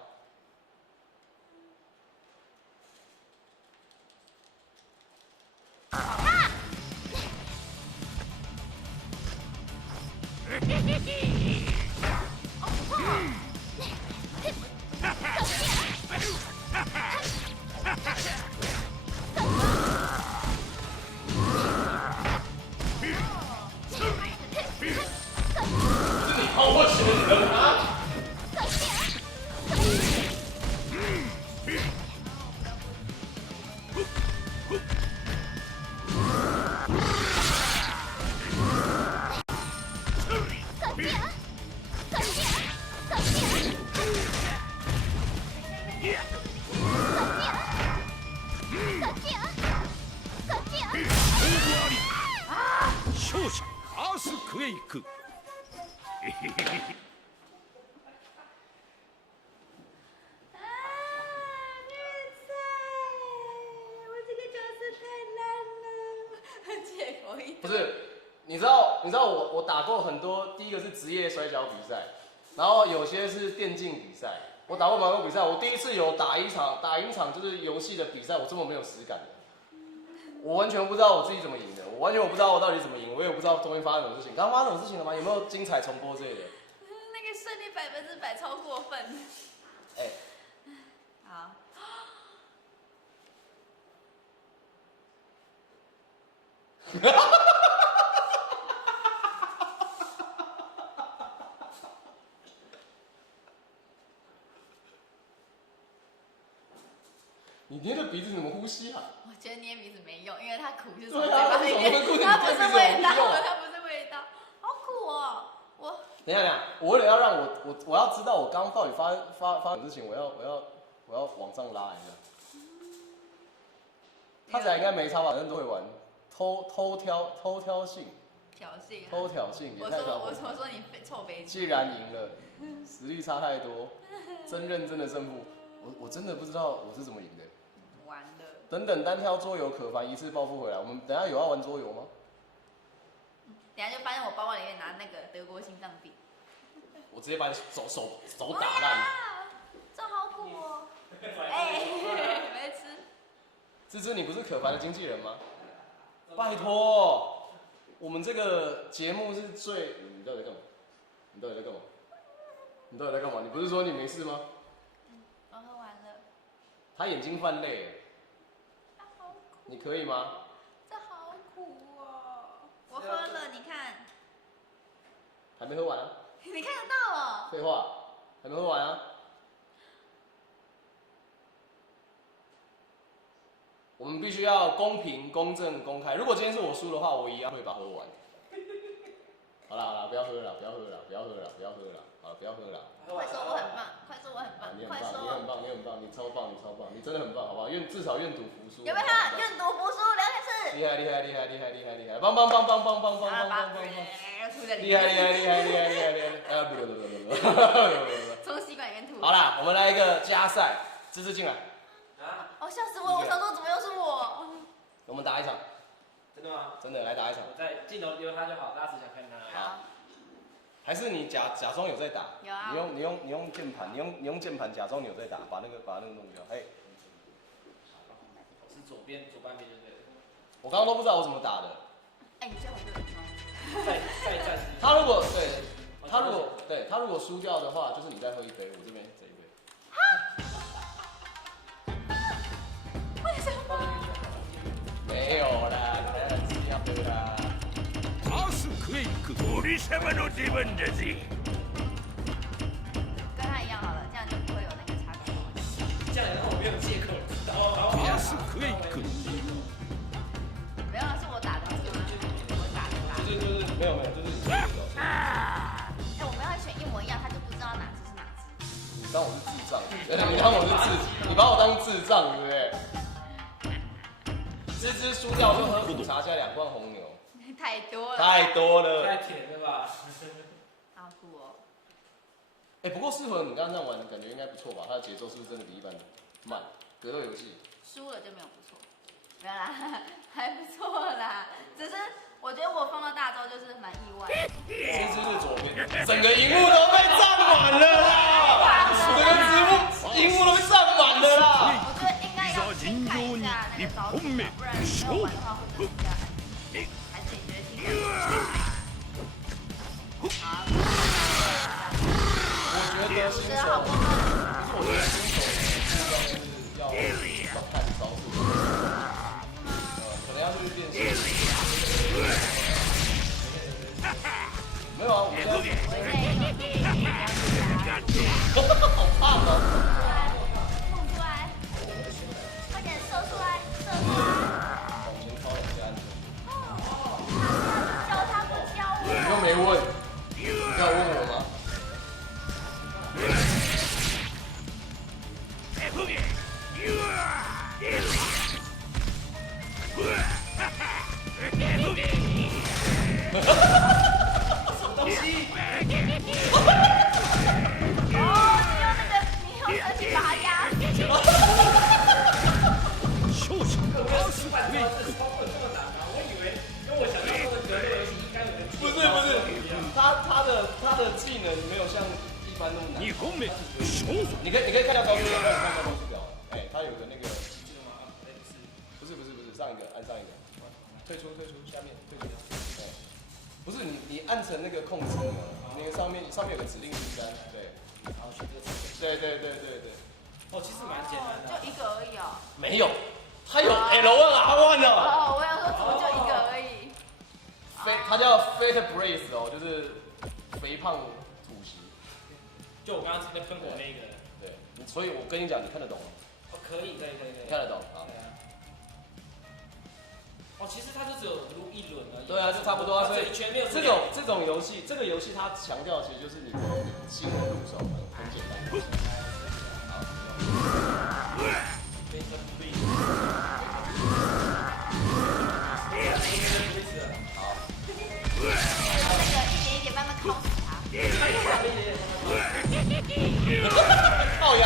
靠过去的人啊！勝者アースクエイク。不是，你知道我打过很多，第一个是职业摔跤比赛，然后有些是电竞比赛。我打过蛮多比赛，我第一次有打赢场就是游戏的比赛，我这么没有实感的，我完全不知道我自己怎么赢的，我完全不知道我到底怎么赢，我也不知道中间发生什么事情。刚刚发生什么事情了吗？有没有精彩重播之类的？那个胜利100%超过分。哎，好。你捏着鼻子怎么呼吸啊？我觉得捏鼻子没用，因为它苦是从对嘴巴里面，它不是味道，它不是味道，好苦哦！等一下，我为了要让我要知道我刚刚到底发生事情，我要往上拉一下。他仔应该没差吧？反正都会玩，偷挑衅。挑衅、啊。偷挑衅，也太挑衅。我说你臭杯子。既然赢了，实力差太多，真认真的胜负，我真的不知道我是怎么赢的。完了。等等，单挑桌游可凡一次报复回来。我们等一下有要玩桌游吗？等一下就发现我包包里面拿那个德国心脏病。我直接把你手打烂。这好苦哦。哎，没吃。芝芝，你不是可凡的经纪人吗？拜托，我们这个节目是最……你到底在干嘛？你到底在干嘛？你到底在干嘛？你不是说你没事吗？我喝完了。他眼睛泛泪了。你可以吗？这好苦哦。我喝了，你看。还没喝完啊？你看得到哦。废话，还没喝完啊？我们必须要公平、公正、公开。如果今天是我输的话，我一样会把它喝完。好了，不要喝了，不要喝了，不要喝了，不要喝了，好了，不要喝了。快说我很棒，快说我很棒，你很棒，你很棒，你很棒，你超棒，你超棒，你真的很棒，好不好？至少愿赌服输。有没有看？愿赌服输2件事。厉害，厉害，厉害，厉害，厉害，厉害！棒棒棒棒棒棒棒棒棒棒！厉害，厉害，厉害，厉害，厉害，厉害！不，从吸管里面吐。好啦，我们来一个加赛，芝芝进来。啊？哦，吓死我了！我想说怎么又是我？我们打一场。真的吗？真的，来打一场。我在镜头留他就好，大家只想看他。好。还是你假装有在打？有啊。你用键盘，你用键盘假装你有在打，把那个弄掉。哎。是左半边就对了。我刚刚都不知道我怎么打的。哎，你最好是再他如果输掉的话，就是你再喝一杯，我这边这一杯。为什么？没有啦，来自己要喝啦。アースクエイク俺様の出番だぜ。跟他一样好了，这样就不会有那个差别。这样让我没有借口。アースクエイク。没有，是我打的，是吗？我打的。就是没有，就是你。哎，我们要选一模一样，他就不知道哪只是哪只。你当我是智障？你把我当智障，对不对？芝芝输掉就喝苦茶加2罐红牛。太多了。太多了。太甜了吧？好酷哦。哎，不过适合你刚刚这样玩，感觉应该不错吧？它的节奏是不是真的比一般的慢？格斗游戏。输了就没有不错。没有啦，还不错啦。只是我觉得我放到大洲就是蛮意外。芝芝是左边，整个荧幕都被占满了啦！整个荧幕都被占满了啦！我觉得应该要先看一下那个招式，不然没有玩的话会比较安全。还是你觉得听起来？好。我觉得新手，好不好？我觉得新手要看招数，可能要去练习。没有啊，我现在好胖哦！蹦出来，快点射出来，射出来！往前靠一下。教他不教我。你又没问，你要问我吗？什么东西？哦，你用那个去把它压死。勝者アースクエイク。我以为跟我想象中的格斗游戏应该有人。不是，他的技能没有像一般那么难。2本目勝負。你可以看到高速表，看到高速表。哎，他有个那个。不是，上一个按上一个，退出，下面退出。对，不是你按成那个控制钮，那个上面有个指令名单，对。然后选这个词。对。哦，其实蛮简单的。就一个而已哦。没有，他有 L1R1 的。哦，我想说怎么就一个而已。它叫 Fat Brace 哦，就是肥胖吐息。就我刚刚那喷火那个。对，所以我跟你讲，你看得懂吗？哦，可以。看得懂啊。哦，其实它就只有撸一轮而已。对啊，就差不多啊。所以这种游戏，这个游戏它强调其实就是你新人入手很简单。好。一点慢慢靠死他。靠腰。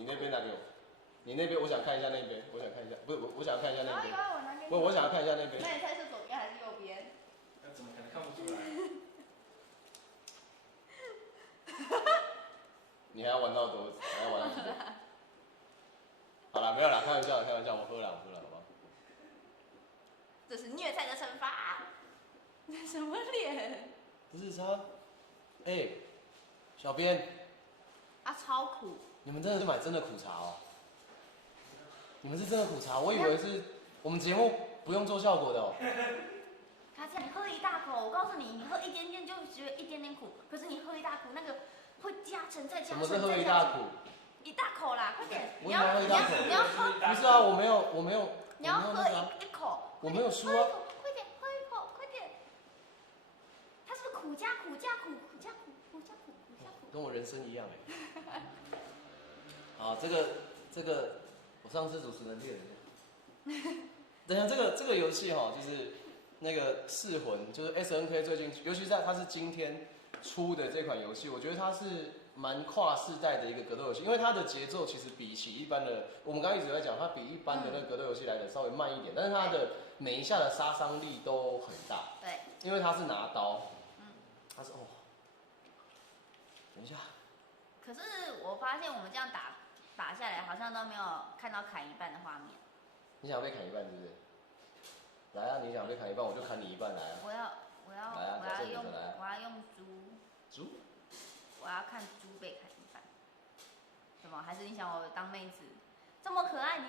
你那边拿给我，你那边我想看一下那边，我想看一下，不是我想要看一下那边，我拿给你。不，我想要看一下那边。那你猜是左边还是右边？那怎么可能看不出来？你还要玩到多？还要玩到几点？好了，没有啦，开玩笑，开玩笑，我喝了，好不好？这是虐菜的惩罚。什么脸？不是他，小编，啊，超苦。你们真的是买真的苦茶哦？你们是真的苦茶，我以为是我们节目不用做效果的哦。他这样，你喝一大口，我告诉你，你喝一点点就觉得一点点苦，可是你喝一大口，那个会加成再加成。什么是喝一大苦？一大口啦，快点！我也要喝一大口。你要喝？不是啊，我没有。你要喝一口。我没有输啊。快点，喝一口，快点。它是苦加苦加苦，苦加苦，苦加苦，苦加苦。跟我人生一样哎。好，这个，我上次主持人列的。等一下，这个游戏哈，就是那个噬魂，就是 SNK 最近，尤其是它是今天出的这款游戏，我觉得它是蛮跨世代的一个格斗游戏，因为它的节奏其实比起一般的，我们刚刚一直在讲，它比一般的那个格斗游戏来的稍微慢一点，但是它的每一下的杀伤力都很大。对。因为它是拿刀。它是哦。等一下。可是我发现我们这样打下来，好像都没有看到砍一半的画面。你想被砍一半是不是？来啊！你想被砍一半，我就砍你一半来啊！我要用猪。我要看猪被砍一半。什么？还是你想我当妹子？这么可爱，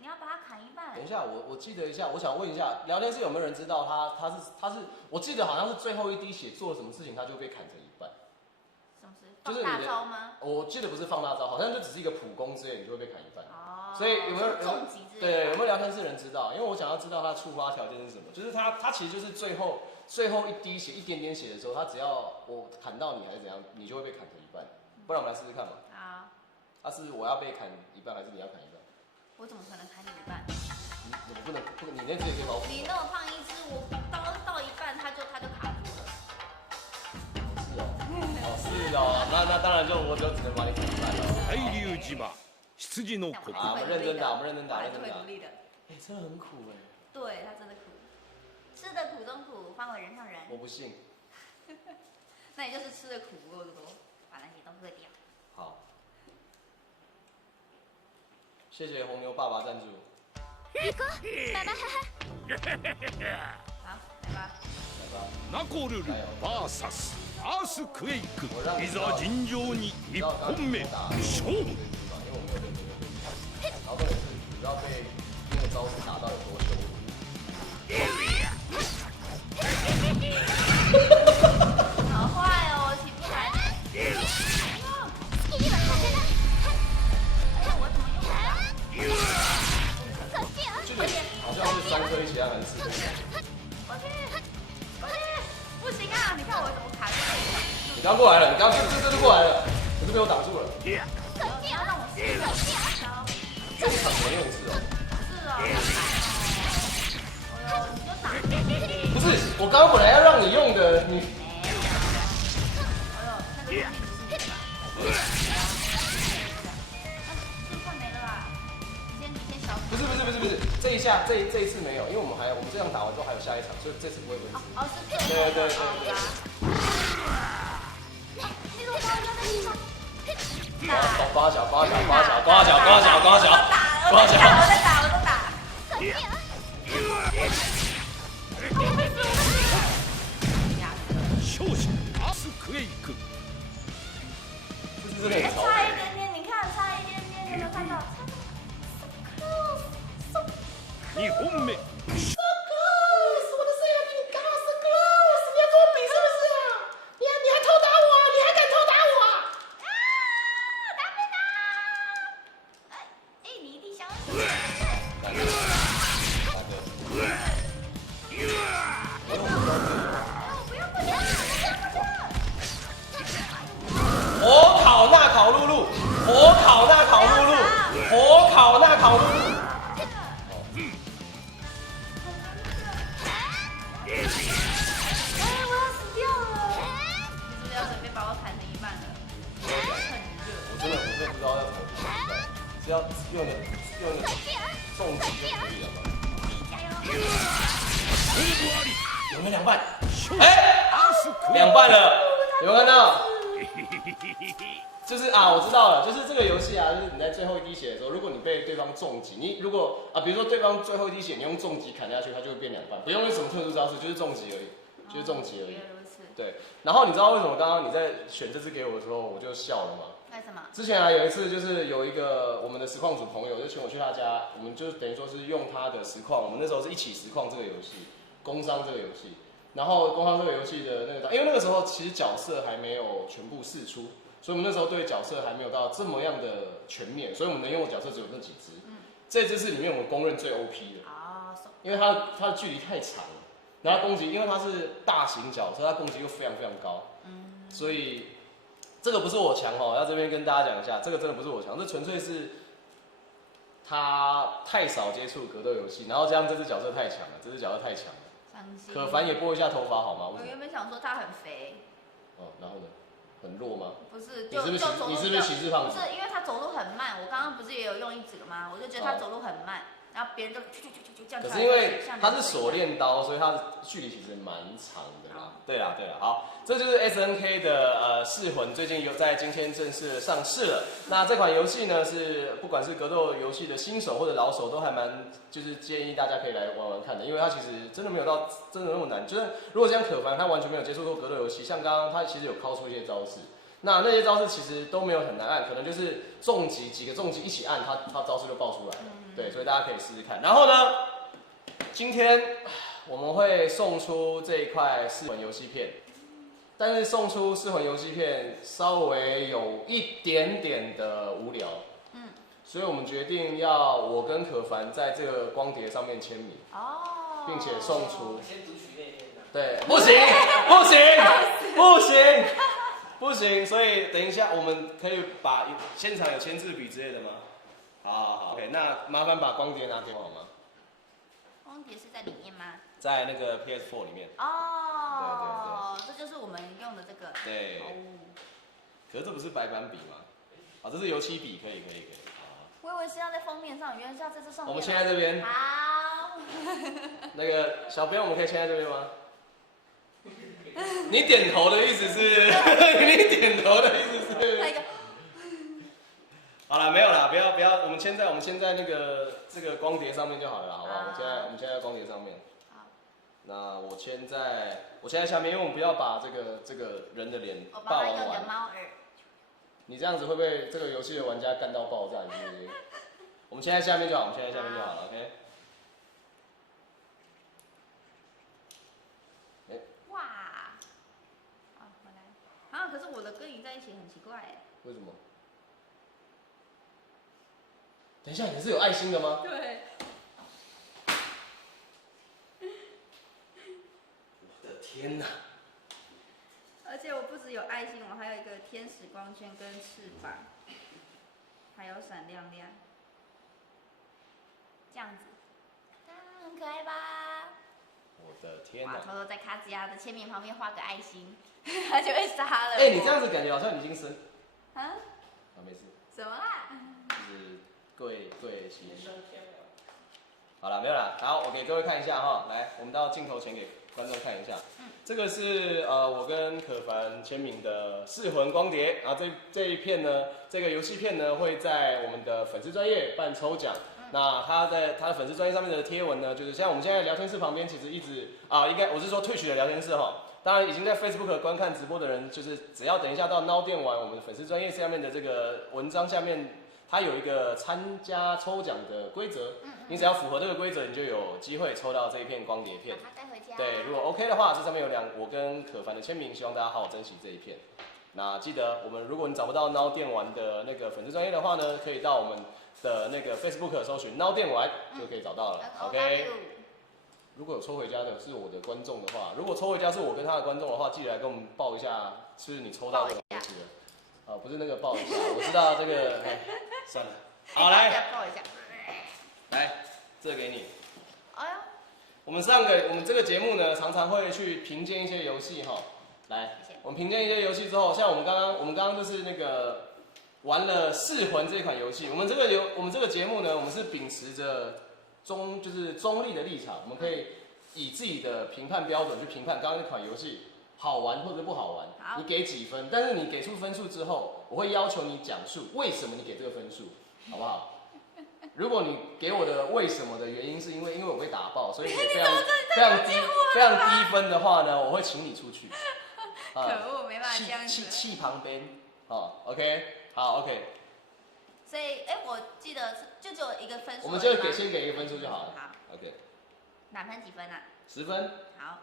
你要把它砍一半？等一下，我记得一下，我想问一下，聊天室有没有人知道他是？我记得好像是最后一滴血做了什么事情，他就被砍成一半。什么事？放大招吗？我记得不是放大招，好像就只是一个普攻之类，你就会被砍一半。哦。所以有没有对，有没有聊天室人知道？因为我想要知道他的触发条件是什么，就是他其实就是最后一滴血一点点血的时候，他只要我砍到你还是怎样，你就会被砍成一半。不然我们来试试看嘛。好。他是我要被砍一半，还是你要砍一半？我怎么可能砍你一半？你不能，你那只也可以保护。你那么胖一只，我到一半它就卡住了。是哦，那当然我就只能把你砍一半了。海流島羊の国。我们认真打。会努力的。真的很苦哎。对，它真的苦，吃的苦中苦，方为人上人。我不信。那你就是吃的苦不够多，把那些都喝掉。好。谢谢红牛爸爸赞助。爸爸哈哈。好，来吧。ナコルル VS アースクエイク。いざ尋常に1本目勝負。然后重点是你不要被那个招式打到有多羞辱。好坏哦，我起不来。好にはさせない。我怎么用こっちよ。好像是3颗一起按还是4颗？不行啊！你看我怎么卡住了？你刚过来了，你刚这就过来了，可是被我挡住了。こっちよ。让我试一下。这场没用是哦。是哦。哎呦，你就打。不是，我刚刚本来要让你用的，你。哎呦，那个是你吧？这快没了吧？你先小。不是，这一下这一次没有，因为我们这样打完之后还有下一场，所以这次不会分尸。哦，是这样。对。你怎么把我扔在地上？刮小。我在打。勝者アースクエイク。这真的很差一点点，你看差一点点，有没有看到2本目。我真的不知道要怎么比。只要用一个重击就可以了嘛。有没有2半？哎，2半了，有没有看到？就是啊，我知道了，就是这个游戏啊，就是你在最后一滴血的时候，如果你被对方重击，你如果啊，比如说对方最后一滴血，你用重击砍下去，它就会变2半，不用什么特殊招式，就是重击而已，就是重击而已。对，然后你知道为什么刚刚你在选这支给我的时候，我就笑了吗？为什么？之前啊有一次就是有一个我们的实况组朋友就请我去他家，我们就等于说是用他的实况，我们那时候是一起实况这个游戏，工商这个游戏，然后工商这个游戏的那个，因为那个时候其实角色还没有全部释出，所以我们那时候对角色还没有到这么样的全面，所以我们能用的角色只有那几只。这只是里面我们公认最 OP 的，因为它的距离太长了，然后攻击，因为它是大型角色，它攻击又非常非常高，所以。这个不是我强哦，要这边跟大家讲一下，这个真的不是我强，这纯粹是他太少接触格斗游戏，然后加上这只角色太强了，这只角色太强了。可凡也拨一下头发好吗？我原本想说他很肥。哦，然后呢？很弱吗？不是，你是不是歧视胖子？不是，因为他走路很慢，我刚刚不是也有用一指吗？我就觉得他走路很慢，然后别人就这样。可是因为他是锁链刀，所以他的距离其实蛮长的啦。对啦，好，这就是 SNK 的噬魂，最近在今天正式上市了。那这款游戏呢，是不管是格斗游戏的新手或者老手，都还蛮就是建议大家可以来玩玩看的，因为它其实真的没有到真的那么难。就是如果像可凡他完全没有接触过格斗游戏，像刚刚他其实有敲出一些招式，那些招式其实都没有很难按，可能就是重击几个重击一起按，他招式就爆出来了。对，所以大家可以试试看。然后呢，今天我们会送出这一块噬魂游戏片，但是送出噬魂游戏片稍微有一点点的无聊，所以我们决定要我跟可凡在这个光碟上面签名，并且送出。先读取那边的。对，不行，所以等一下我们可以把现场有签字笔之类的吗？好 ，OK， 那麻烦把光碟拿给我好吗？光碟是在里面吗？在那个 PS4 里面。哦，对，这就是我们用的这个。对。可是这不是白板笔吗？啊，这是油漆笔，可以。我以为是要在封面上，原来是要在这上面。我们签在这边。好。那个小编，我们可以签在这边吗？你点头的意思是？好了，没有啦，不要，我们签在那个这个光碟上面就好了啦，好不好？我们签在光碟上面。好。那我签在下面，因为我们不要把这个人的脸霸王玩。你这样子会被这个游戏的玩家干到爆炸，是不是？我们签在下面就好，了 ，OK。哇，好，回来。啊，可是我的跟你在一起很奇怪哎。为什么？等一下，你是有爱心的吗？对。我的天哪！而且我不只有爱心，我还有一个天使光圈跟翅膀，还有闪亮亮，这样子，很可爱吧？我的天哪！偷偷在卡子亚的签名旁边画个爱心，他就会杀了。你这样子感觉好像已经生。啊？没事。什么啦？就是贵气。好了，没有了。好，我给各位看一下哈，来，我们到镜头前给观众看一下。这个是我跟可凡签名的噬魂光碟，然后这一片呢，这个游戏片呢会在我们的粉丝专页办抽奖。那他在他的粉丝专页上面的贴文呢，就是像我们现在聊天室旁边，其实一直应该我是说Twitch的聊天室哈。当然已经在 Facebook 观看直播的人，就是只要等一下到孬电玩我们的粉丝专页下面的这个文章下面，它有一个参加抽奖的规则，你只要符合这个规则，你就有机会抽到这一片光碟片。把它带回家。对，如果 OK 的话，这上面有我跟可凡的签名，希望大家好好珍惜这一片。那记得如果你找不到孬电玩的那个粉丝专页的话呢，可以到我们的那个 Facebook 搜寻孬电玩就可以找到了。OK。如果有抽回家的是我的观众的话，如果抽回家是我跟他的观众的话，记得来跟我们报一下，是不是你抽到这个东西了？不是那个报一下，我知道这个，算了。好，来，报一下。来，这个给你。哎呀。我们这个节目呢，常常会去评鉴一些游戏哈。来，我们评鉴一些游戏之后，像我们刚刚就是那个玩了《噬魂》这款游戏。我们这个节目呢，我们是秉持着就是中立的立场，我们可以以自己的评判标准去评判刚刚那款游戏好玩或者不好玩，你给几分？但是你给出分数之后，我会要求你讲述为什么你给这个分数，好不好？如果你给我的为什么的原因是因为我被打爆，所以你非常低分的话呢，我会请你出去。可恶，没办法这样子。气旁边，好 ，OK， 好 ，OK。所以，我记得就只有一个分数。我们就先给一个分数就好了。好 ，OK。满分几分啊？10分。好。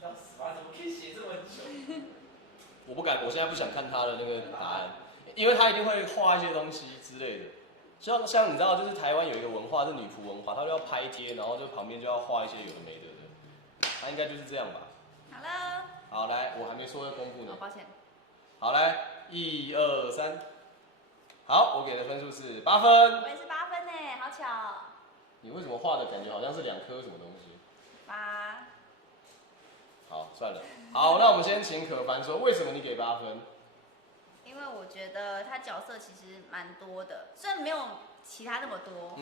1到10吧，怎么可以写这么久？我不敢，我现在不想看他的那个答案，因为他一定会画一些东西之类的。像你知道，就是台湾有一个文化是女仆文化，他就要拍贴，然后就旁边就要画一些有的没的的。他应该就是这样吧？好了。好，来，我还没说要公布呢。抱歉。好，来，1、2、3。好，我给的分数是8分。我也是8分呢，好巧。你为什么画的感觉好像是2颗什么东西？8。好，算了。好，那我们先请可凡说，为什么你给8分？因为我觉得他角色其实蛮多的，虽然没有其他那么多，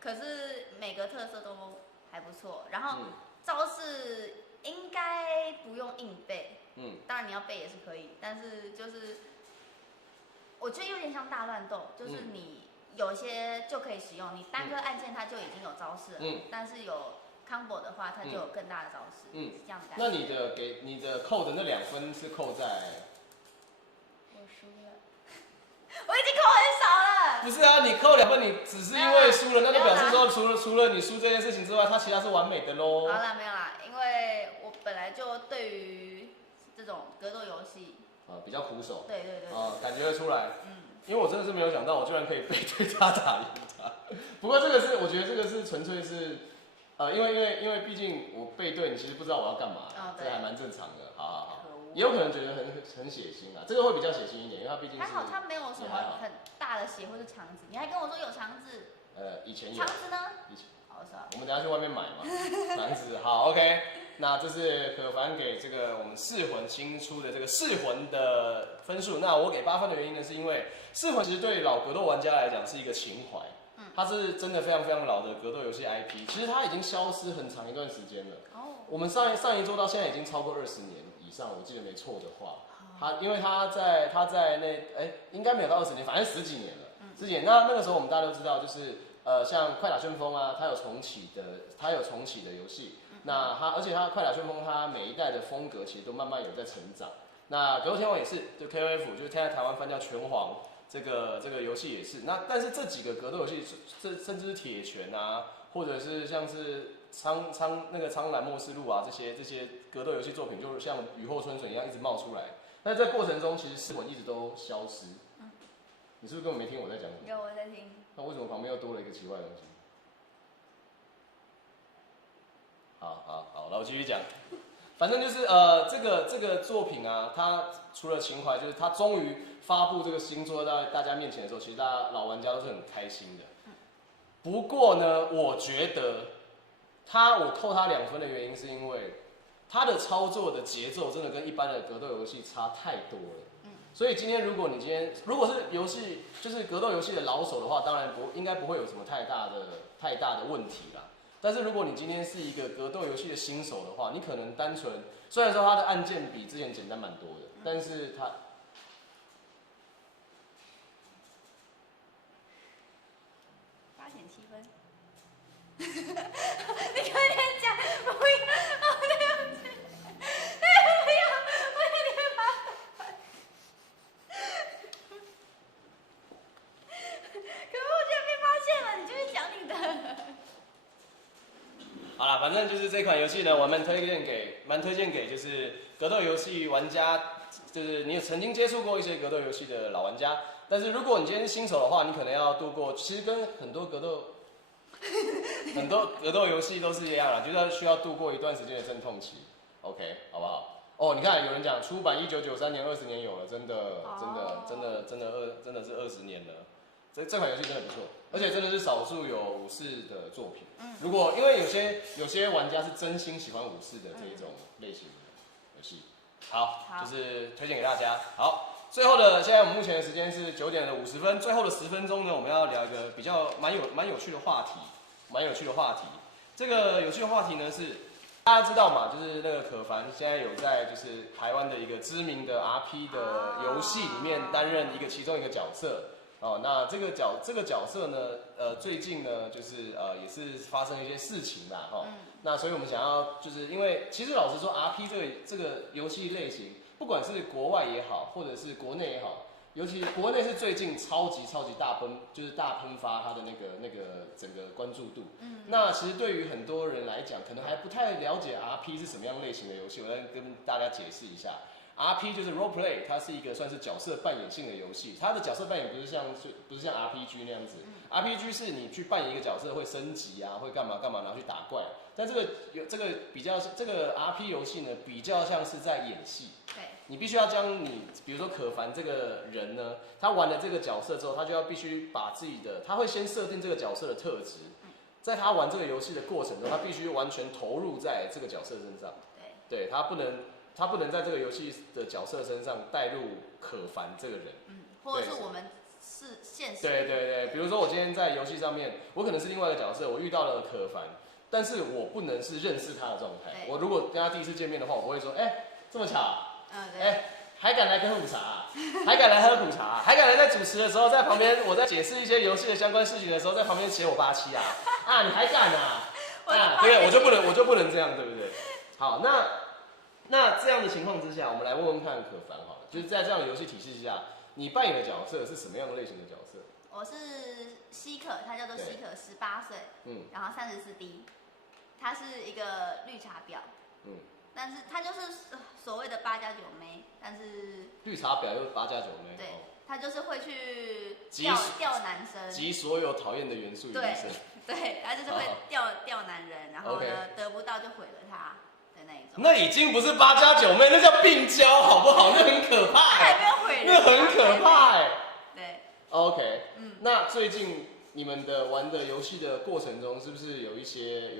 可是每个特色都还不错。然后招式应该不用硬背，当然你要背也是可以，但是就是我觉得有点像大乱斗，就是你有些就可以使用，你单个按键它就已经有招式了，但是有 combo 的话，它就有更大的招式，是这样的感觉。那你的扣的那2分是扣在？我输了，我已经扣很少了。不是啊，你扣2分，你只是因为输了，那就表示说除了你输这件事情之外，它其他是完美的喽。好啦，没有啦，因为我本来就对于这种格斗游戏比较苦手。对。感觉得出来。因为我真的是没有想到，我居然可以背对他打赢他。不过我觉得这个是纯粹是，因为毕竟我背对你，其实不知道我要干嘛，这还蛮正常的。好，也有可能觉得很血腥啊，这个会比较血腥一点，因为它毕竟是还好，它没有什么很大的血或是肠子。你还跟我说有肠子？以前有。肠子呢？以前。是啊。我们等下去外面买嘛，肠子。好 ，OK。那这是可凡给这个我们噬魂新出的这个噬魂的分数。那我给8分的原因呢，是因为噬魂其实对老格斗玩家来讲是一个情怀，它是真的非常非常老的格斗游戏 IP， 其实它已经消失很长一段时间了。我们上一周到现在已经超过20年以上，我记得没错的话，因为他在应该没有到20年，反正10几年了。10几年，那个时候我们大家都知道，就是像快打旋风啊，它有重启的游戏。那而且它快打旋风，它每一代的风格其实都慢慢有在成长。那格斗天王也是，就 KOF， 就是现在台湾翻叫拳皇，这个游戏也是。那但是这几个格斗游戏，甚至是铁拳啊，或者是像是苍蓝末世录啊这些格斗游戏作品，就像雨后春笋一样一直冒出来。但在过程中，其实噬魂一直都消失。你是不是根本没听我在讲什么？有，我在听。那为什么旁边又多了一个奇怪的东西？好，那我继续讲。反正就是这个作品啊，它除了情怀，就是它终于发布这个新作到大家面前的时候，其实大家老玩家都是很开心的。不过呢，我觉得我扣它2分的原因是因为它的操作的节奏真的跟一般的格斗游戏差太多了。所以如果是游戏就是格斗游戏的老手的话，当然应该不会有什么太大的问题啦。但是如果你今天是一个格斗游戏的新手的话，你可能单纯虽然说它的按键比之前简单蛮多的，但是它8.7分。你快点讲，不要，对不起，不要，我有点麻烦。可是我居然被发现了，你继续讲你的。好啦，反正就是这款游戏呢，我蛮推荐给就是格斗游戏玩家，就是你曾经接触过一些格斗游戏的老玩家。但是如果你今天是新手的话，你可能要度过，其实跟很多格斗游戏都是一样啦，就是需要度过一段时间的阵痛期。OK， 好不好？哦，你看有人讲出版1993年，20年有了，真的是20年了。这款游戏真的不错，而且真的是少数有武士的作品。如果因为有些玩家是真心喜欢武士的这一种类型的游戏，好，就是推荐给大家。好。最后的，现在我们目前的时间是9点50分。最后的10分钟呢，我们要聊一个比较蛮有趣的话题，这个有趣的话题呢是，大家知道嘛，就是那个可凡现在有在就是台湾的一个知名的 RP 的游戏里面担任其中一个角色。哦，那这个角色呢，最近呢，就是也是发生一些事情啦，哈。那所以我们想要，就是因为其实老实说 ，RP 这个游戏类型。不管是国外也好，或者是国内也好，尤其国内是最近超级大喷发它的那个整个关注度。那其实对于很多人来讲，可能还不太了解 RP 是什么样类型的游戏，我再跟大家解释一下。RP 就是 role play， 它是一个算是角色扮演性的游戏。它的角色扮演不是像 RPG 那样子。RPG 是你去扮演一个角色会升级啊，会干嘛，然后去打怪。但这个 RP 游戏呢，比较像是在演戏。对。你必须要将比如说可凡这个人呢，他玩了这个角色之后，他就要必须把自己的，他会先设定这个角色的特质，在他玩这个游戏的过程中，他必须完全投入在这个角色身上。对，他不能在这个游戏的角色身上带入可凡这个人。或者是我们是现实。对，比如说我今天在游戏上面，我可能是另外一个角色，我遇到了可凡，但是我不能是认识他的状态。我如果跟他第一次见面的话，我不会说，这么巧。还敢来喝苦茶，还敢来喝苦茶，还敢来在主持的时候在旁边，我在解释一些游戏的相关事情的时候，在旁边写我87啊，你还敢啊？对，我就不能这样，对不对？好，那这样的情况之下，我们来问问看可凡好了，就是在这样的游戏体系下，你扮演的角色是什么样的类型的角色？我是希可，他叫做希可，18岁，然后34D，他是一个绿茶婊，但是他就是所谓的8+9妹，但是绿茶婊又是8+9妹，对，他就是会去钓男生，集所有讨厌的元素于一身，对，他就是会钓男人，然后呢得不到就毁了他的那一种。那已经不是8+9妹，那叫病娇，好不好？那很可怕，还没有毁人，那很可怕对 ，OK，那最近你们的玩的游戏的过程中，是不是有一些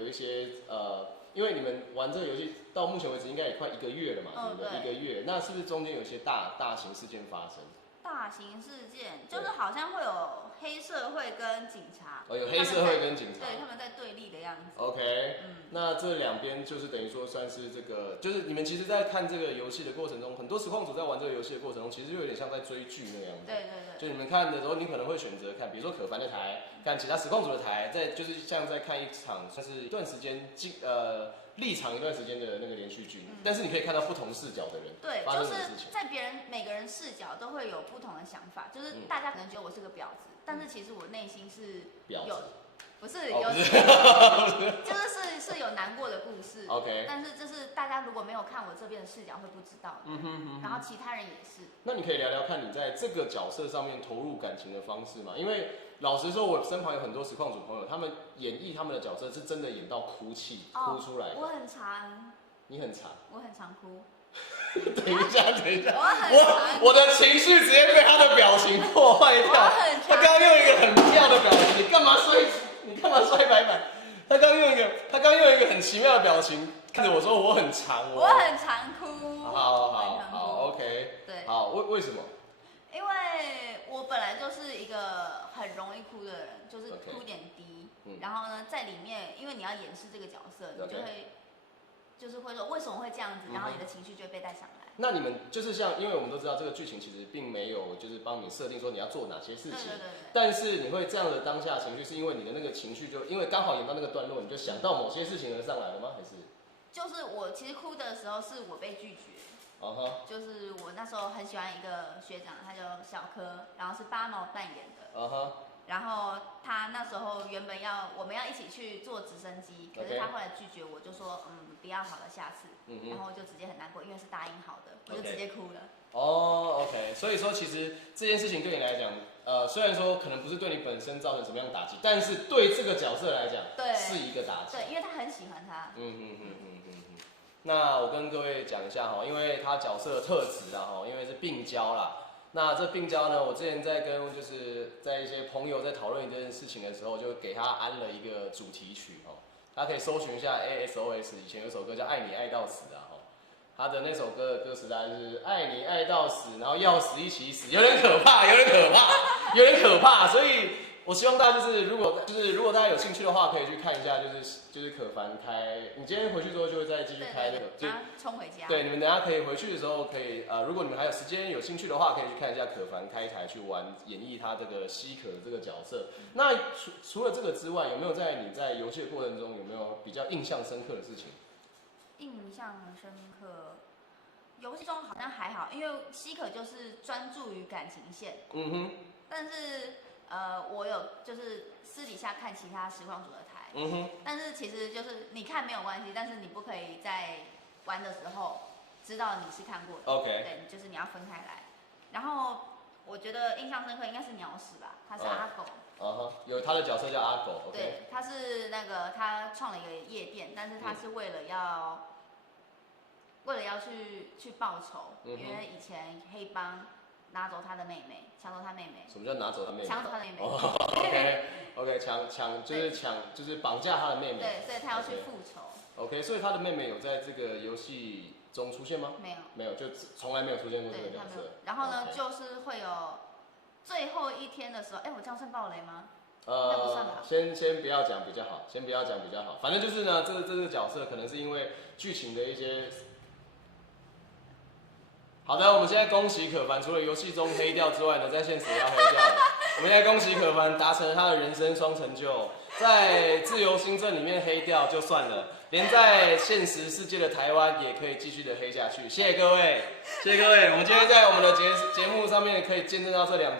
因为你们玩这个游戏到目前为止应该也快1个月了嘛，对不对？1个月，那是不是中间有一些大型事件发生？大型事件就是好像会有黑社会跟警察，有黑社会跟警察，对，他们在对立的样子。OK，那这两边就是等于说算是这个，就是你们其实，在看这个游戏的过程中，很多实况主在玩这个游戏的过程中，其实就有点像在追剧那个样子。对。就你们看的时候，你可能会选择看，比如说可凡的台，看其他实况主的台，就是像在看一场算是一段时间立场一段时间的那个连续剧，但是你可以看到不同视角的人发生什么事情。就是在每个人视角都会有不同的想法，就是大家可能觉得我是个婊子，但是其实我内心是婊子。不是就是有难过的故事。OK。但是就是大家如果没有看我这边的视角会不知道的。然后其他人也是。那你可以聊聊看你在这个角色上面投入感情的方式吗？因为老实说，我身旁有很多实况主朋友，他们演绎他们的角色是真的演到哭泣，哭出来。我很常。你很常。我很常哭。等一下，我的情绪直接被他的表情破坏掉。他刚刚用一个很妙的表情，你干嘛摔白板？他刚用一个很奇妙的表情看着我说我很常。我很常哭。好 ，OK。对。好，为什么？因为我本来就是一个很容易哭的人，就是哭点低。然后呢，在里面，因为你要掩饰这个角色，你就会。就是会说为什么会这样子，然后你的情绪就会被带上来。那你们就是因为我们都知道这个剧情其实并没有就是帮你设定说你要做哪些事情，对。但是你会这样的当下情绪，是因为你的那个情绪因为刚好演到那个段落，你就想到某些事情而上来了吗？还是？就是我其实哭的时候是我被拒绝。就是我那时候很喜欢一个学长，他叫小柯，然后是8毛扮演的。然后他那时候原本我们要一起去坐直升机，可是他后来拒绝我，就说不要好了，下次。然后就直接很难过，因为是答应好的，我就直接哭了。OK， 所以说其实这件事情对你来讲，虽然说可能不是对你本身造成什么样的打击，但是对这个角色来讲，是一个打击。对，因为他很喜欢他。那我跟各位讲一下因为他角色的特质啦因为是病娇啦。那这病娇呢，我之前在跟就是在一些朋友在讨论这件事情的时候，就给他安了一个主题曲哦，大家可以搜寻一下 ASOS， 以前有首歌叫《爱你爱到死》啊，哦，他的那首歌的歌词大概是爱你爱到死，然后要死一起死，有点可怕，有点可怕，有点可怕，所以。我希望大家如果大家有兴趣的话，可以去看一下，就是可凡开，你今天回去之后就会再继续开那个，就冲回家。对，你们等一下可以回去的时候可以如果你们还有时间有兴趣的话，可以去看一下可凡开台去演绎他这个西可这个角色。那除了这个之外，有没有你在游戏的过程中有没有比较印象深刻的事情？印象深刻，游戏中好像还好，因为西可就是专注于感情线。嗯哼。但是我有就是私底下看其他实况组的台，但是其实就是你看没有关系，但是你不可以在玩的时候知道你是看过的。OK。对，就是你要分开来。然后我觉得印象深刻应该是鸟屎吧，他是阿狗。有他的角色叫阿狗。Okay。对，他是那个他创了一个夜店，但是他是为了要去报仇，因为以前黑帮拿走他的妹妹，抢走他妹妹。什么叫拿走他妹妹？抢走他的妹妹。OK， 就是绑架他的妹妹。对，所以他要去复仇。OK， 所以他的妹妹有在这个游戏中出现吗？没有，没有，就从来没有出现过这个角色。然后呢，就是会有最后一天的时候，我这样算暴雷吗？那不算吧。先不要讲比较好，先不要讲比较好。反正就是呢，这个角色可能是因为剧情的一些。好的，我们现在恭喜可凡，除了游戏中黑掉之外呢，在现实也要黑掉了。我们现在恭喜可凡达成他的人生双成就，在自由新政里面黑掉就算了，连在现实世界的台湾也可以继续的黑下去。谢谢各位，谢谢各位。我们今天在我们的节目上面可以见证到这两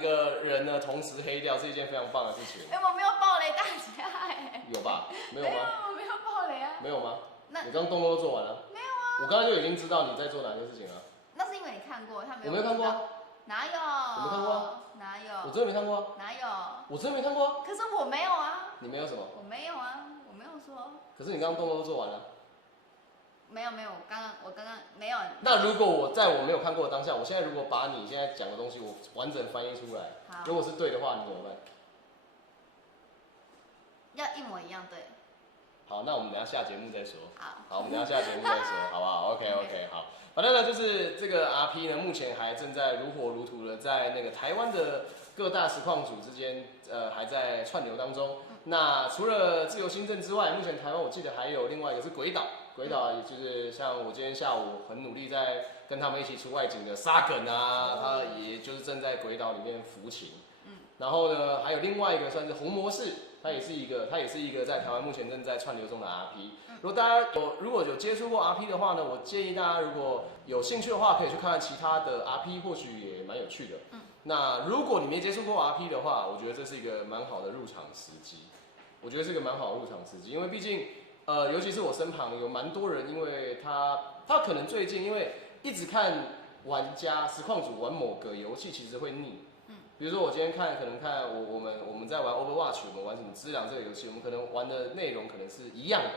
个人呢同时黑掉，是一件非常棒的事情。我没有暴雷大家有吧？没有吗？我没有暴雷啊。没有吗？那你刚动作都做完了？没有啊。我刚刚就已经知道你在做哪件事情了。那是因为你看过，他没有。我没有看过啊。哪有？我没看过啊。哪有？我真的没看过啊。哪有？我真的没看过啊。可是我没有啊。你没有什么？我没有啊，我没有说。可是你刚刚动作都做完了。没有，我刚刚没有。那如果我没有看过的当下，我现在如果把你现在讲的东西我完整翻译出来，如果是对的话，你怎么办？要一模一样对。好，那我们等一下节目再说。好，我们等一下节目再说，好不好 ？OK， 好。反正呢，就是这个 RP 呢，目前还正在如火如荼的在那个台湾的各大实况组之间，还在串流当中。那除了自由新政之外，目前台湾我记得还有另外一个是鬼岛，鬼岛也就是像我今天下午很努力在跟他们一起出外景的沙梗啊，他也就是正在鬼岛里面服勤。然后呢，还有另外一个算是红模式，它也是一个在台湾目前正在串流中的 RP。如果大家如果有接触过 RP 的话呢，我建议大家如果有兴趣的话，可以去看看其他的 RP， 或许也蛮有趣的。那如果你没接触过 RP 的话，我觉得这是一个蛮好的入场时机。因为毕竟尤其是我身旁有蛮多人，因为他可能最近因为一直看玩家实况组玩某个游戏，其实会腻。比如说我今天可能看我们在玩 Overwatch， 我们玩什么《只狼》这个游戏，我们可能玩的内容可能是一样的。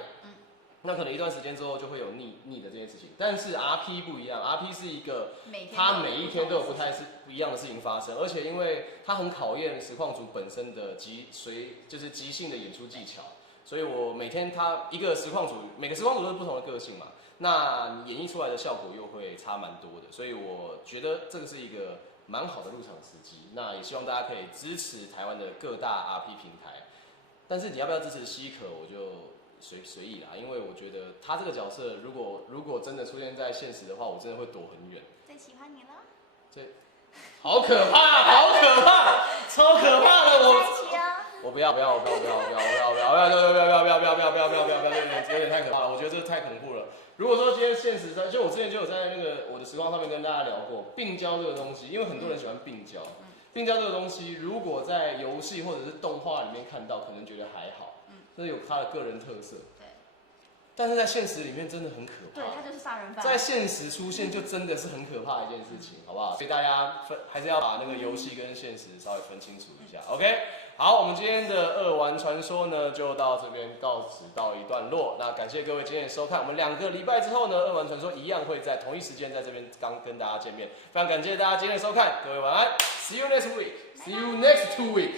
那可能一段时间之后就会有腻的这件事情。但是 RP 不一样 ，RP 是一个它每一天都有不一样的事情发生，而且因为它很考验实况组本身的即兴的演出技巧，所以我每天每个实况组都是不同的个性嘛，那你演绎出来的效果又会差蛮多的，所以我觉得这个是一个蛮好的入场时机。那也希望大家可以支持台湾的各大 RP 平台，但是你要不要支持西可，我就随意啦，因为我觉得他这个角色，如果真的出现在现实的话，我真的会躲很远。最喜欢你了。好可怕，超可怕的！我不要，有点太可怕了，我觉得这太恐怖了。如果说今天现实上，就我之前就有在那个我的实况上面跟大家聊过病娇这个东西，因为很多人喜欢病娇。病娇这个东西，如果在游戏或者是动画里面看到，可能觉得还好，这有它的个人特色。对。但是在现实里面真的很可怕。对，他就是杀人犯。在现实出现就真的是很可怕的一件事情，好不好？所以大家还是要把那个游戏跟现实稍微分清楚一下。OK，好，我们今天的二丸传说呢，就到这边告一段落。那感谢各位今天的收看，我们2个礼拜之后呢，二丸传说一样会在同一时间在这边跟大家见面。非常感谢大家今天的收看，各位晚安 ，See you next week，See you next 2 week。